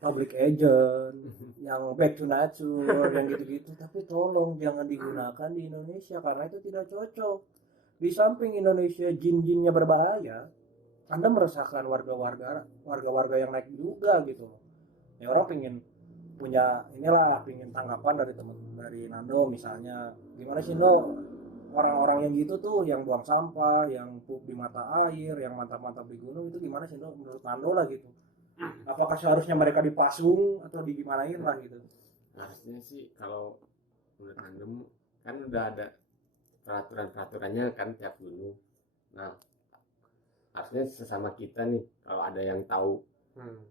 Public Agent, yang Back to Nature, yang gitu-gitu, tapi tolong jangan digunakan di Indonesia karena itu tidak cocok. Di samping Indonesia jin-jinnya berbahaya, Anda meresahkan warga-warga yang naik juga gitu. Ya orang pengen punya pengen tanggapan dari Nando misalnya, gimana sih Nando orang-orang yang gitu tuh, yang buang sampah, yang pup di mata air, yang mantap-mantap di gunung, itu gimana sih menurut Nando lah gitu. Apakah seharusnya mereka dipasung atau digimanain lah gitu? Harusnya sih kalau menurut Andem kan udah ada peraturannya kan tiap gunung. Nah, harusnya sesama kita nih kalau ada yang tahu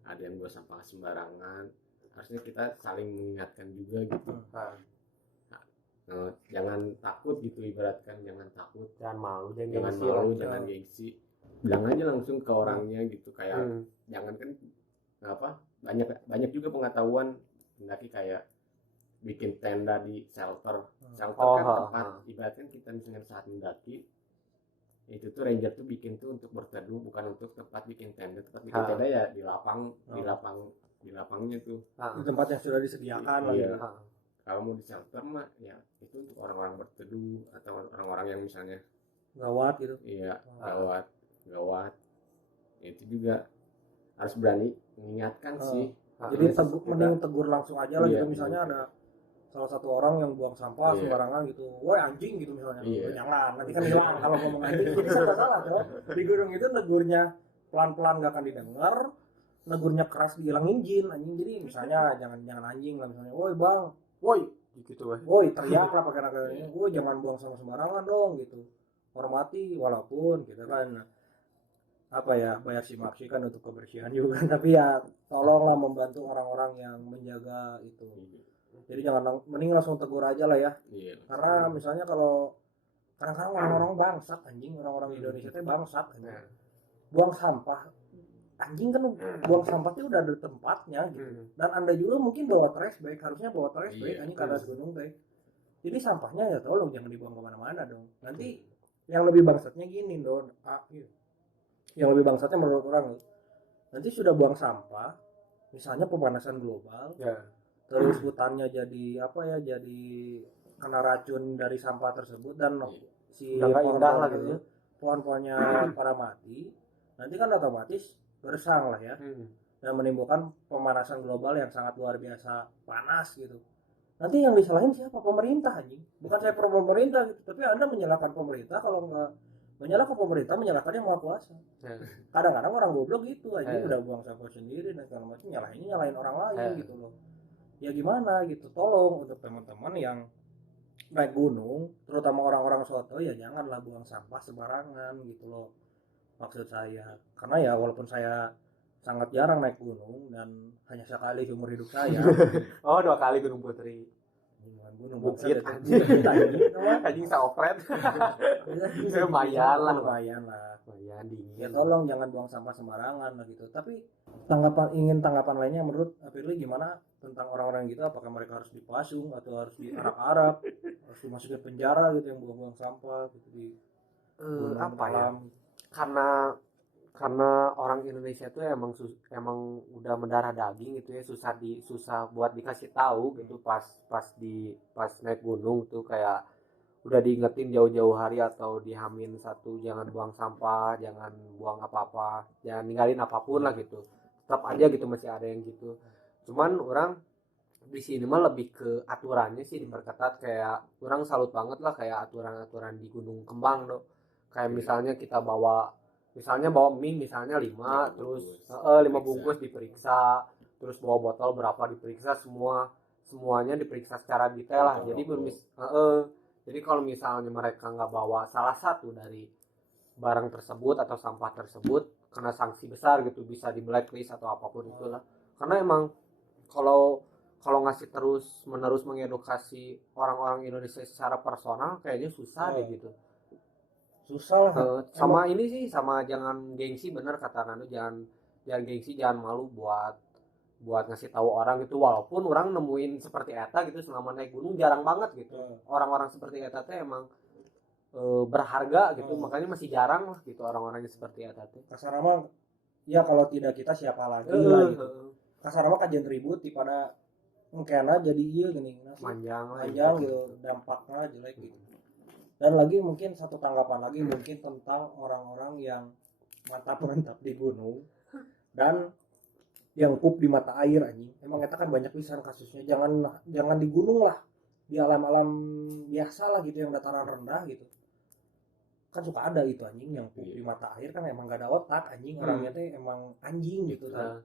ada yang buang sampah sembarangan, harusnya kita saling mengingatkan juga gitu. Jangan takut gitu, ibaratkan jangan takut, Jangan jangan gengsi malu, lah. jangan gengsi, bilang aja langsung ke orangnya gitu. Kayak jangan kan banyak juga pengetahuan, mendaki kayak bikin tenda di shelter kan tempat ibaratkan kita misalnya saat mendaki itu tuh ranger tuh bikin tuh untuk berteduh, bukan untuk tempat bikin tenda ya di lapangnya tuh Di tempat yang sudah disediakan lah iya. gitu. Kalau mau di shelter mah ya itu untuk orang-orang berteduh atau orang-orang yang misalnya Gawat gitu. iya gawat itu juga harus berani mengingatkan sih. Jadi mending tegur langsung aja lah Iya, gitu, misalnya ada salah satu orang yang buang sampah sembarangan gitu, woi anjing gitu misalnya. Jangan, nanti kan hilang kalau ngomong anjing. Jadi saya salah tuh. Di gunung itu negurnya pelan-pelan gak akan didengar, negurnya keras dihilangin jin anjing. Jadi misalnya jangan anjing lah misalnya, woi bang, Woi gitu woi teriak lah pakai nakalnya, woi jangan buang sampah sembarangan dong gitu. Hormati walaupun gitu kan apa ya, bayar simaksi kan untuk kebersihan juga kan, tapi ya tolonglah membantu orang-orang yang menjaga itu. Jadi jangan, mending langsung tegur aja lah ya. Karena misalnya kalau kadang-kadang orang-orang bangsat anjing, orang-orang Indonesia teh bangsat anjing. Buang sampah anjing kan, buang sampah itu udah ada tempatnya gitu. Dan Anda juga mungkin bawa trash bag, harusnya bawa trash bag anjing ke atas gunung teh. Jadi sampahnya ya tolong jangan dibuang kemana-mana dong. Nanti yang lebih bangsatnya gini dong. Yang lebih bangsatnya menurut orang, nanti sudah buang sampah, misalnya pemanasan global, terus hutannya jadi jadi kena racun dari sampah tersebut, dan si pohon-pohonnya pada mati, nanti kan otomatis gersang lah ya, dan menimbulkan pemanasan global yang sangat luar biasa panas gitu. Nanti yang disalahin siapa? Pemerintah anjing. Bukan saya pro pemerintah gitu, tapi Anda menyalahkan pemerintah. Kalau nggak menyalahkan pemerintah, menyalahkan yang maha kuasa. Kadang-kadang orang goblok gitu aja, udah buang sampah sendiri dan segala macam, nyalahin orang lain gitu loh. Ya gimana gitu, tolong untuk teman-teman yang naik gunung, terutama orang-orang soto, ya janganlah buang sampah sembarangan gitu loh, maksud saya. Karena ya walaupun saya sangat jarang naik gunung dan hanya sekali seumur hidup saya. 2 kali Gunung Putri. Bukit anjing saopret. Lumayan dingin. Ya Ya tolong jangan buang sampah sembarangan lah gitu. Tapi tanggapan lainnya menurut Firly gimana tentang orang-orang gitu? Apakah mereka harus dipasung atau harus diarak-arak, harus dimasukin penjara gitu yang buang-buang sampah gitu di apa ya? Karena orang Indonesia tuh emang udah mendarah daging gitu ya, susah buat dikasih tahu gitu pas naik gunung tuh, kayak udah diingetin jauh-jauh hari atau dihamin satu, jangan buang sampah, jangan buang apa-apa, jangan ninggalin apapun lah gitu. Tetap aja gitu masih ada yang gitu. Cuman orang di sini mah lebih ke aturannya sih diperketat. Kayak orang salut banget lah kayak aturan-aturan di Gunung Kembang tuh. Kayak misalnya kita bawa mie misalnya 5, terus 5 bungkus diperiksa, terus bawa botol berapa diperiksa, semuanya diperiksa secara detail lah. Jadi kalau misalnya mereka nggak bawa salah satu dari barang tersebut atau sampah tersebut, kena sanksi besar gitu, bisa di blacklist atau apapun itulah. Karena emang kalau ngasih terus menerus mengedukasi orang-orang Indonesia secara personal kayaknya susah deh gitu. Susah lah. Sama ini sih, sama jangan gengsi, bener kata Nanu, jangan gengsi, jangan malu buat ngasih tahu orang gitu. Walaupun orang nemuin seperti eta gitu selama naik gunung jarang banget gitu. Orang-orang seperti eta teh emang berharga gitu, makanya masih jarang lah gitu orang-orang yang seperti eta teh. Kasar mah ya kalau tidak kita siapa lagi lah gitu. Kasar mah kajian ribut pada mungkin jadi gini panjang gitu, dampaknya jelek gitu. Dan lagi mungkin satu tanggapan lagi mungkin tentang orang-orang yang mantap di gunung dan yang pup di mata air anjing. Emang kita kan banyak pisan kasusnya. Jangan di gunung lah, di alam-alam biasa lah gitu, yang dataran rendah gitu. Kan suka ada itu anjing yang pup di mata air, kan emang gak ada otak anjing, orangnya tuh emang anjing gitu kan.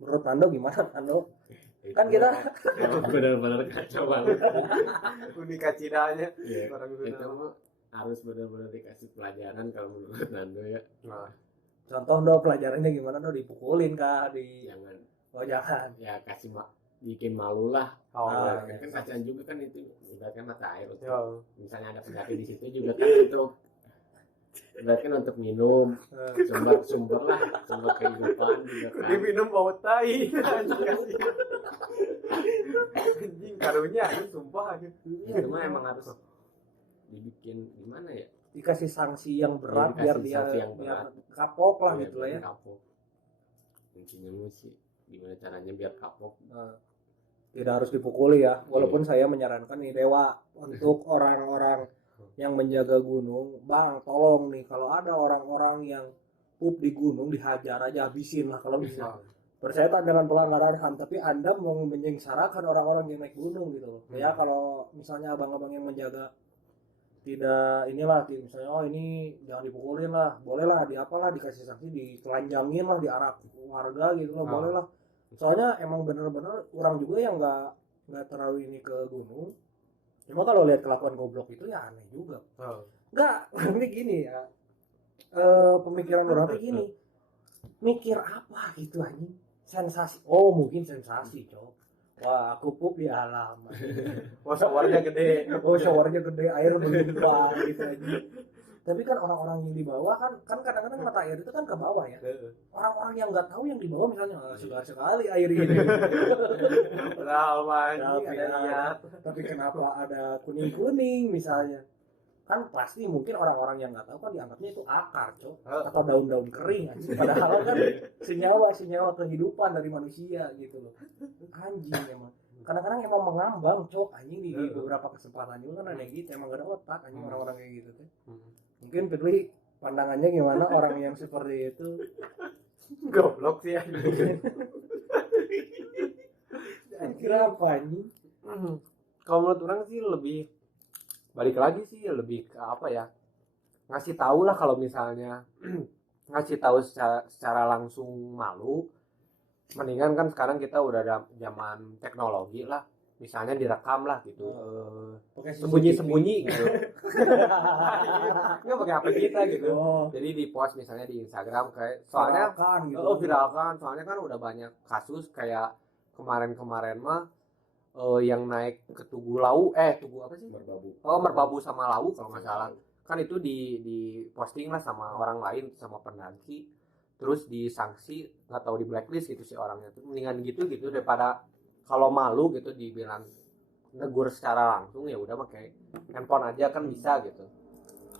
Menurut Nando gimana Nando? Kan kita emang benar-benar kacau banget. Unika cidanya Iya, orang itu Sunda. mah harus benar-benar dikasih pelajaran kalau menurut Nando ya. Nah, contoh dong pelajarannya gimana dong, dipukulin kah di Jangan oh jangan. ya bikin malu lah. oh, Ah, Kan kasihan juga kan itu ibaratkan mata air. yo. Misalnya ada pendaki di situ juga kan untuk ibaratkan untuk minum sumber kehidupan juga kan. Diminum bau tai. Anjing kasih. Anjing karunya anjing sumpah anjing. Itu mah emang harus dibikin gimana ya? Dikasih sanksi yang berat Dikasih biar dia sanksi yang biar berat. kapok lah Iya, gitu lah ya. biar kapok. Intinya mah sih gimana caranya biar kapok. Nah, tidak harus dipukuli ya, walaupun saya menyarankan nih Dewa untuk orang-orang yang menjaga gunung, Bang tolong nih kalau ada orang-orang yang pup di gunung dihajar aja, habisin lah kalau bisa. Percaya tak dengan pelanggaran HAM, tapi Anda mau menyengsarakan orang-orang yang naik gunung gitu loh. Ya kalau misalnya abang-abang yang menjaga tidak inilah misalnya oh ini jangan dipukulin lah, boleh lah diapalah dikasih sanksi, ditelanjangin lah, diarak warga gitu loh, boleh lah. Soalnya emang bener-bener orang juga yang nggak terlalu ini ke gunung. Cuma kalau lihat kelakuan goblok itu ya aneh juga. Nggak, ini gini ya. Pemikiran orang tuh gini. Mikir apa gitu anjing? Sensasi. Oh, mungkin sensasi, Cok. Wah, aku pup di alam. Oh, showernya gede. Oh, showernya gede, air berlimpah gitu aja. Tapi kan orang-orang yang di bawah kan kadang-kadang mata air itu kan ke bawah ya. Orang-orang yang nggak tahu yang di bawah misalnya segar sekali air ini. Tapi kenapa ada kuning-kuning misalnya? Kan pasti mungkin orang-orang yang nggak tahu kan dianggapnya itu akar, Cok, atau daun-daun kering anjing. Padahal kan senyawa kehidupan dari manusia gitu loh. Anjing emang. Kadang-kadang emang mengambang, Cok, anjing di beberapa kesempatan juga kan ada gitu, emang gak ada otak anjing orang-orang kayak gitu tuh. Mungkin Firly pandangannya gimana orang yang seperti itu? Goblok sih anjing. Kira apa anjing? Kalau menurut orang sih lebih balik lagi sih lebih ke apa ya, ngasih tahu lah kalau misalnya ngasih tahu secara langsung malu, mendingan kan sekarang kita udah ada zaman teknologi lah, misalnya direkam lah gitu, sembunyi-sembunyi gitu. Nggak pakai HP kita gitu. Jadi di post misalnya di Instagram kayak soalnya Viralkan gitu. viralkan, soalnya kan udah banyak kasus kayak kemarin-kemarin mah yang naik ke Tugu apa sih? Merbabu sama Lawu kalau nggak salah. Kan itu di posting lah sama orang lain, sama pendaki. Terus disanksi, nggak tahu di blacklist gitu si orangnya tuh. Mendingan gitu daripada kalau malu gitu dibilang negur secara langsung, ya udah pakai handphone aja kan bisa gitu.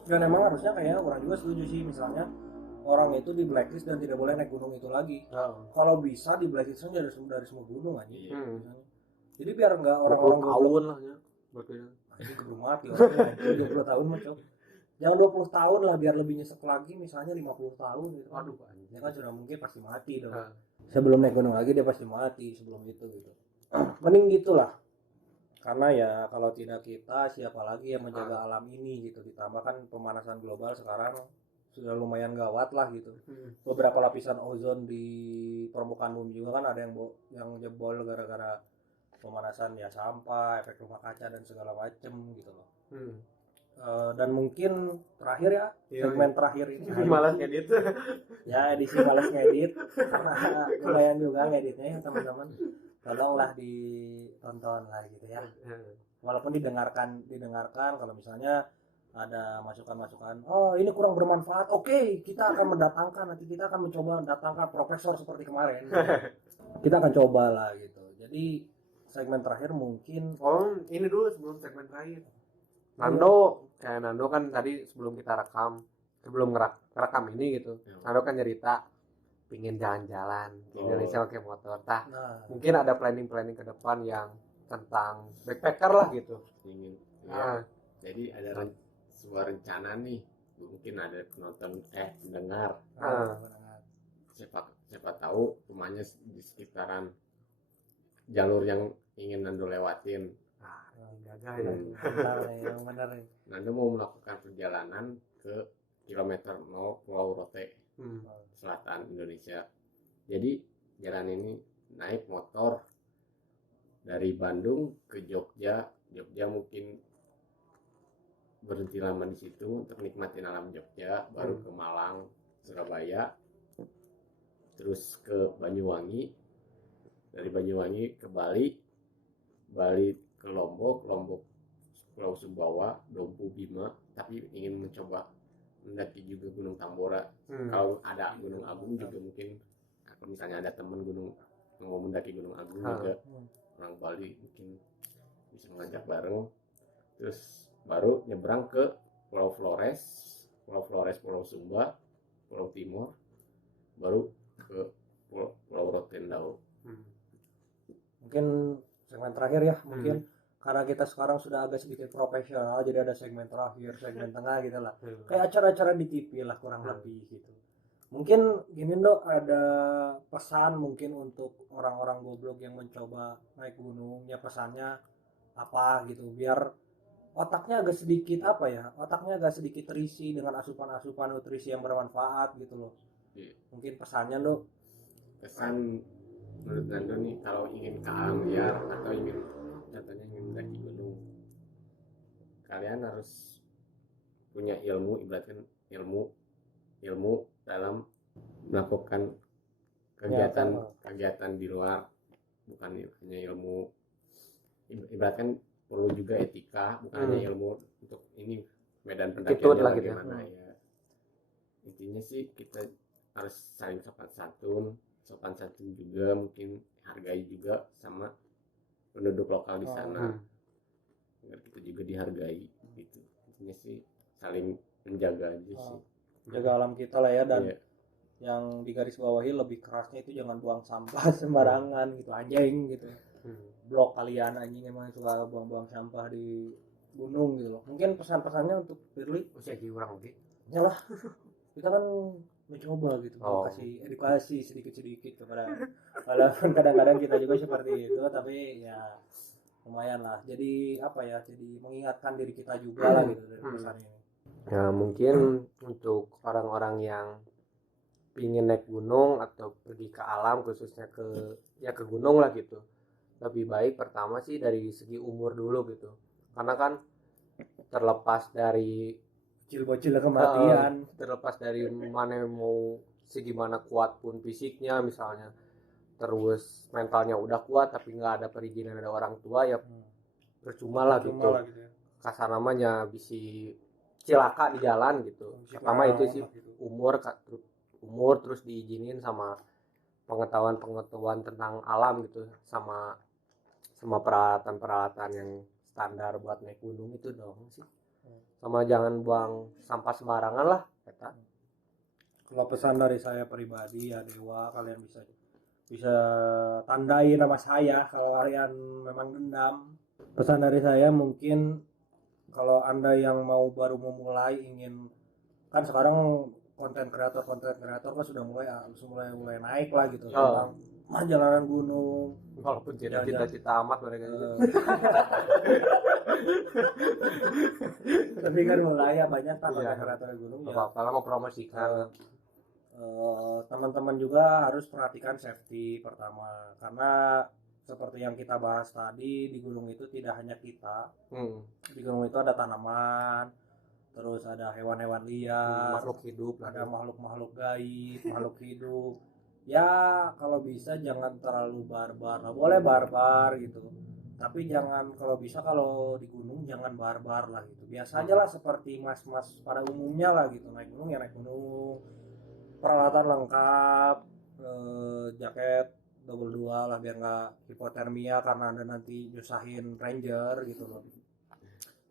Dan emang harusnya kayak orang juga setuju sih, misalnya orang itu di blacklist dan tidak boleh naik gunung itu lagi. Kalau bisa di blacklistnya dari semua gunung aja. Jadi biar nggak orang-orang tahun lah ya. Anjing keburu mati orang 30 tahun mah, Cok. Yang 20 tahun lah biar lebih nyesek lagi, misalnya 50 tahun gitu. Aduh, ya kan sudah mungkin pasti mati dong. Sebelum naik gunung lagi dia pasti mati sebelum itu gitu. Mending gitulah. Karena ya kalau tidak kita siapa lagi yang menjaga alam ini gitu. Ditambah kan pemanasan global sekarang sudah lumayan gawat lah gitu. Beberapa lapisan ozon di permukaan bumi juga kan ada yang jebol gara-gara pemanasan ya, sampah, efek rumah kaca dan segala macem gitu loh. Dan mungkin terakhir ya, segmen terakhir ini malas ngedit. Ya edisi malas ngedit karena lumayan juga ngeditnya ya teman-teman. Tolonglah ditonton lah gitu ya. Walaupun didengarkan kalau misalnya ada masukan-masukan, oh ini kurang bermanfaat, oke, kita akan mendatangkan, nanti kita akan mencoba mendatangkan profesor seperti kemarin. Kita akan coba lah gitu. Jadi segmen terakhir mungkin ini dulu sebelum segmen terakhir. Nando kan tadi sebelum ngerekam ini gitu. Nando kan cerita pingin jalan-jalan di Indonesia pakai motor. Mungkin ada planning ke depan yang tentang backpacker lah gitu. Jadi ada sebuah rencana nih, mungkin ada penonton pendengar. Siapa tahu rumahnya di sekitaran jalur yang ingin Nando lewatin. Nando mau melakukan perjalanan ke kilometer 0 Pulau Rote, selatan Indonesia. Jadi jalan ini naik motor dari Bandung ke Jogja mungkin berhenti lama di situ untuk nikmatin alam Jogja, baru ke Malang, Surabaya, terus ke Banyuwangi, dari Banyuwangi ke Bali ke Lombok, Pulau Sumbawa, Dompu, Bima, tapi ingin mencoba mendaki juga Gunung Tambora. Kalau ada Gunung Agung juga mungkin, kalau misalnya ada teman mau mendaki Gunung Agung juga orang Bali mungkin bisa mengajak bareng. Terus baru nyebrang ke Pulau Flores, Pulau Sumba, Pulau Timur, baru ke Pulau Rotendao. Mungkin segmen terakhir ya, mungkin karena kita sekarang sudah agak sedikit profesional, jadi ada segmen terakhir, segmen tengah gitu lah, kayak acara-acara di TV lah kurang lebih gitu. Mungkin gini Dok, ada pesan mungkin untuk orang-orang goblok yang mencoba naik gunung, ya pesannya apa gitu, biar otaknya agak sedikit terisi dengan asupan-asupan nutrisi yang bermanfaat gitu loh. Mungkin pesannya Dok. Pesan menurut Nando nih, kalau ingin ke alam liar atau contohnya ingin mendaki gunung, kalian harus punya ilmu, ibaratkan ilmu dalam melakukan kegiatan di luar, bukan hanya ilmu, ibaratkan perlu juga etika, bukan hanya ilmu untuk ini medan pendakiannya bagaimana ya. Intinya sih kita harus saling sopan santun juga, mungkin hargai juga sama penduduk lokal di sana, agar kita juga dihargai gitu. Intinya sih saling menjaga aja sih, jaga alam kita lah ya. Dan yang digarisbawahi lebih kerasnya itu jangan buang sampah sembarangan gitu, anjing gitu. Blok kalian anjing emang suka buang-buang sampah di gunung gitu loh. Mungkin pesan-pesannya untuk Firly usia kurang oke. Yalah, kita kan mencoba gitu, kasih edukasi sedikit-sedikit kepada, walaupun kadang-kadang kita juga seperti itu, tapi ya lumayan lah. Jadi apa ya? Jadi mengingatkan diri kita juga lah gitu dari pesan ini. Ya mungkin untuk orang-orang yang ingin naik gunung atau pergi ke alam, khususnya ke gunung lah gitu, lebih baik pertama sih dari segi umur dulu gitu, karena kan terlepas dari Bocil-bocil kematian, terlepas dari mana mau segimana kuat pun fisiknya misalnya, terus mentalnya udah kuat tapi nggak ada perizinan dari orang tua, ya percuma lah gitu. ya. Kasar namanya bisa cilaka di jalan gitu. Pertama itu sih umur terus diizinin sama pengetahuan tentang alam gitu, sama peralatan yang standar buat naik gunung itu dong sih. Sama jangan buang sampah sembarangan lah kata. Kalau pesan dari saya pribadi ya Dewa, kalian bisa tandai nama saya kalau kalian memang dendam. Pesan dari saya mungkin kalau Anda yang baru memulai, ingin, kan sekarang konten kreator kan sudah mulai naik lah gitu tentang perjalanan gunung, walaupun cita-cita amat mereka juga. Tapi kan mulai ya banyak konten kreator gunung ya. Apa-apa mau promosikan. Teman-teman juga harus perhatikan safety pertama, karena seperti yang kita bahas tadi, di gunung itu tidak hanya kita. Di gunung itu ada tanaman, terus ada hewan-hewan liar, makhluk hidup, ada makhluk-makhluk gaib, makhluk hidup. Ya kalau bisa jangan terlalu barbar lah, boleh barbar gitu, tapi jangan, kalau bisa kalau di gunung jangan barbar lah gitu, biasa aja lah seperti mas-mas pada umumnya lah gitu. Naik gunung ya naik gunung, peralatan lengkap, jaket double 2 lah biar nggak hipotermia karena Anda nanti nyusahin ranger gitu loh.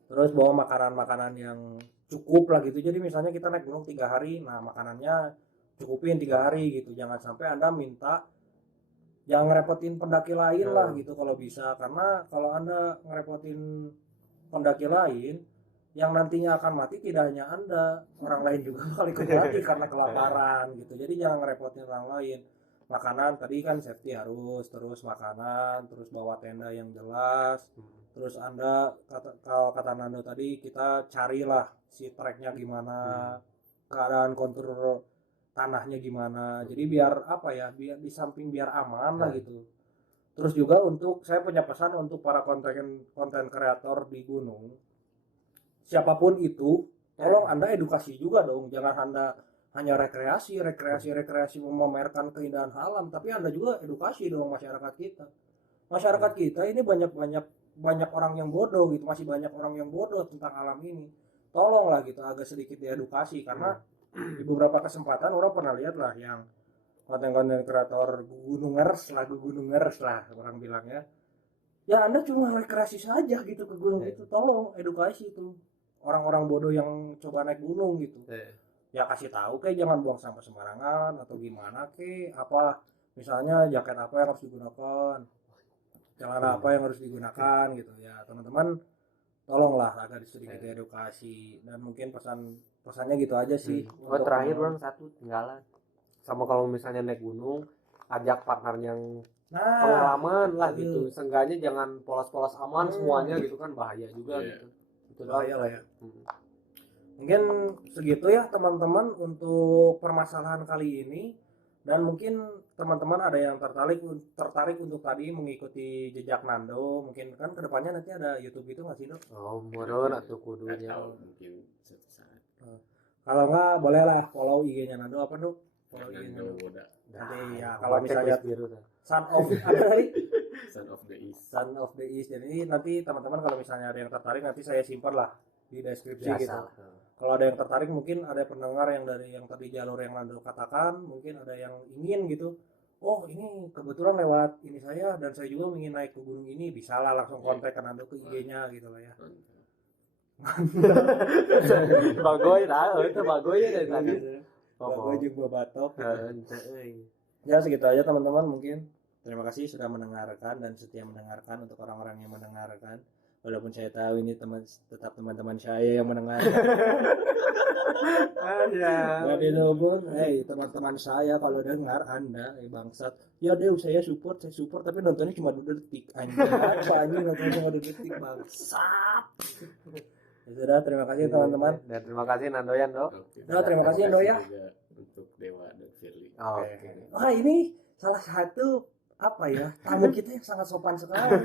Terus bawa makanan-makanan yang cukup lah gitu, jadi misalnya kita naik gunung 3 hari, nah makanannya cukupin 3 hari gitu, jangan sampai Anda jangan ngerepotin pendaki lain lah gitu kalau bisa, karena kalau Anda ngerepotin pendaki lain, yang nantinya akan mati tidak hanya Anda, orang lain juga bakal ikut mati karena kelaparan gitu. Jadi jangan ngerepotin orang lain. Makanan tadi kan safety harus, terus makanan, terus bawa tenda yang jelas. Terus Anda kata Nando tadi, kita carilah si treknya gimana, keadaan kontur tanahnya gimana. Jadi biar apa ya, biar di samping biar aman lah gitu. Terus juga untuk saya punya pesan untuk para konten kreator di gunung, siapapun itu, tolong Anda edukasi juga dong. Jangan Anda hanya rekreasi memamerkan keindahan alam, tapi Anda juga edukasi dong masyarakat kita. Masyarakat kita ini banyak orang yang bodoh gitu, masih banyak orang yang bodoh tentang alam ini. Tolonglah gitu agak sedikit diedukasi, karena di beberapa kesempatan orang pernah lihat lah yang konten-konten kreator gunungers lah orang bilangnya. Ya Anda cuma rekreasi saja gitu ke gunung itu, tolong edukasi itu orang-orang bodoh yang coba naik gunung gitu. Ya kasih tahu kayak jangan buang sampah sembarangan atau gimana ke apa, misalnya jaket apa yang harus digunakan, celana apa yang harus digunakan gitu ya. Teman-teman tolonglah agak sedikit edukasi, dan mungkin pesannya gitu aja sih. Terakhir bang satu tinggalan, sama kalau misalnya naik gunung ajak partner yang pengalaman lah gitu, seenggaknya jangan polos-polos aman semuanya gitu kan, bahaya juga gitu. Itu bahaya lah ya. Mungkin segitu ya teman-teman untuk permasalahan kali ini, dan mungkin teman-teman ada yang tertarik untuk tadi mengikuti jejak Nando. Mungkin kan kedepannya nanti ada YouTube itu nggak sih Dok? Murun atau kudunya mungkin suatu saat. Kalau nggak boleh lah follow IG-nya Nando apa Dok? Follow IG-nya Nando. Nanti ya kalau misalnya Son of the East. Jadi nanti teman-teman kalau misalnya ada yang tertarik, nanti saya simpan lah di deskripsi gitu. Kalau ada yang tertarik, mungkin ada pendengar yang dari yang tadi jalur yang Nando katakan, mungkin ada yang ingin gitu, oh ini kebetulan lewat ini saya, dan saya juga ingin naik ke gunung ini, bisa lah langsung kontak ke Nando ke IG-nya gitu lah ya. Bagoy lah, itu bagoy ya dari tadi. Bagoy juga batok. Ya segitu aja teman-teman, mungkin terima kasih sudah mendengarkan dan setia mendengarkan. Untuk orang-orang yang mendengarkan, walaupun saya tahu ini tetap teman-teman saya yang mendengarkan. Jadi dong, teman-teman saya kalau dengar Anda bangsat, ya deh saya support, tapi nontonnya cuma 2 detik anjing nontonnya cuma 2 detik bangsat. Ya sudah, terima kasih teman-teman. Dan terima kasih Nandoyan Dok. Terima kasih Ando ya. Untuk Dewa dan Firly. Wah ini salah satu apa ya, tamu kita yang sangat sopan sekali.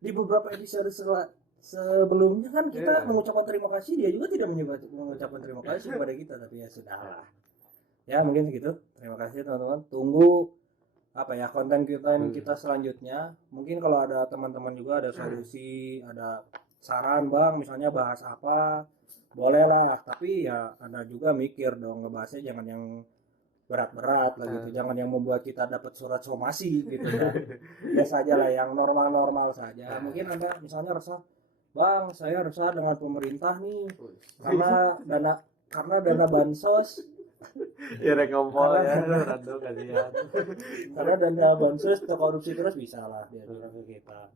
Di beberapa episode sebelumnya kan kita mengucapkan terima kasih, dia juga tidak mengucapkan terima kasih kepada kita, tapi ya sudahlah. Ya mungkin segitu. Terima kasih teman-teman. Tunggu apa ya konten kita selanjutnya. Mungkin kalau ada teman-teman juga ada solusi, ada saran bang, misalnya bahas apa, boleh lah. Tapi ya Anda juga mikir dong, ngebahasnya jangan yang berat-berat lah gitu, jangan yang membuat kita dapat surat somasi gitu ya. Biasa aja lah, yang normal-normal saja. Mungkin Anda misalnya resah, bang saya resah dengan pemerintah nih karena dana bansos ya rekompol ya Rando kasihan, karena dana bansos korupsi terus, bisa lah dia bilang ke kita.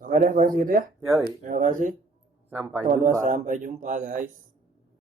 Oke deh bang segitu ya. Terima kasih. Sampai jumpa guys.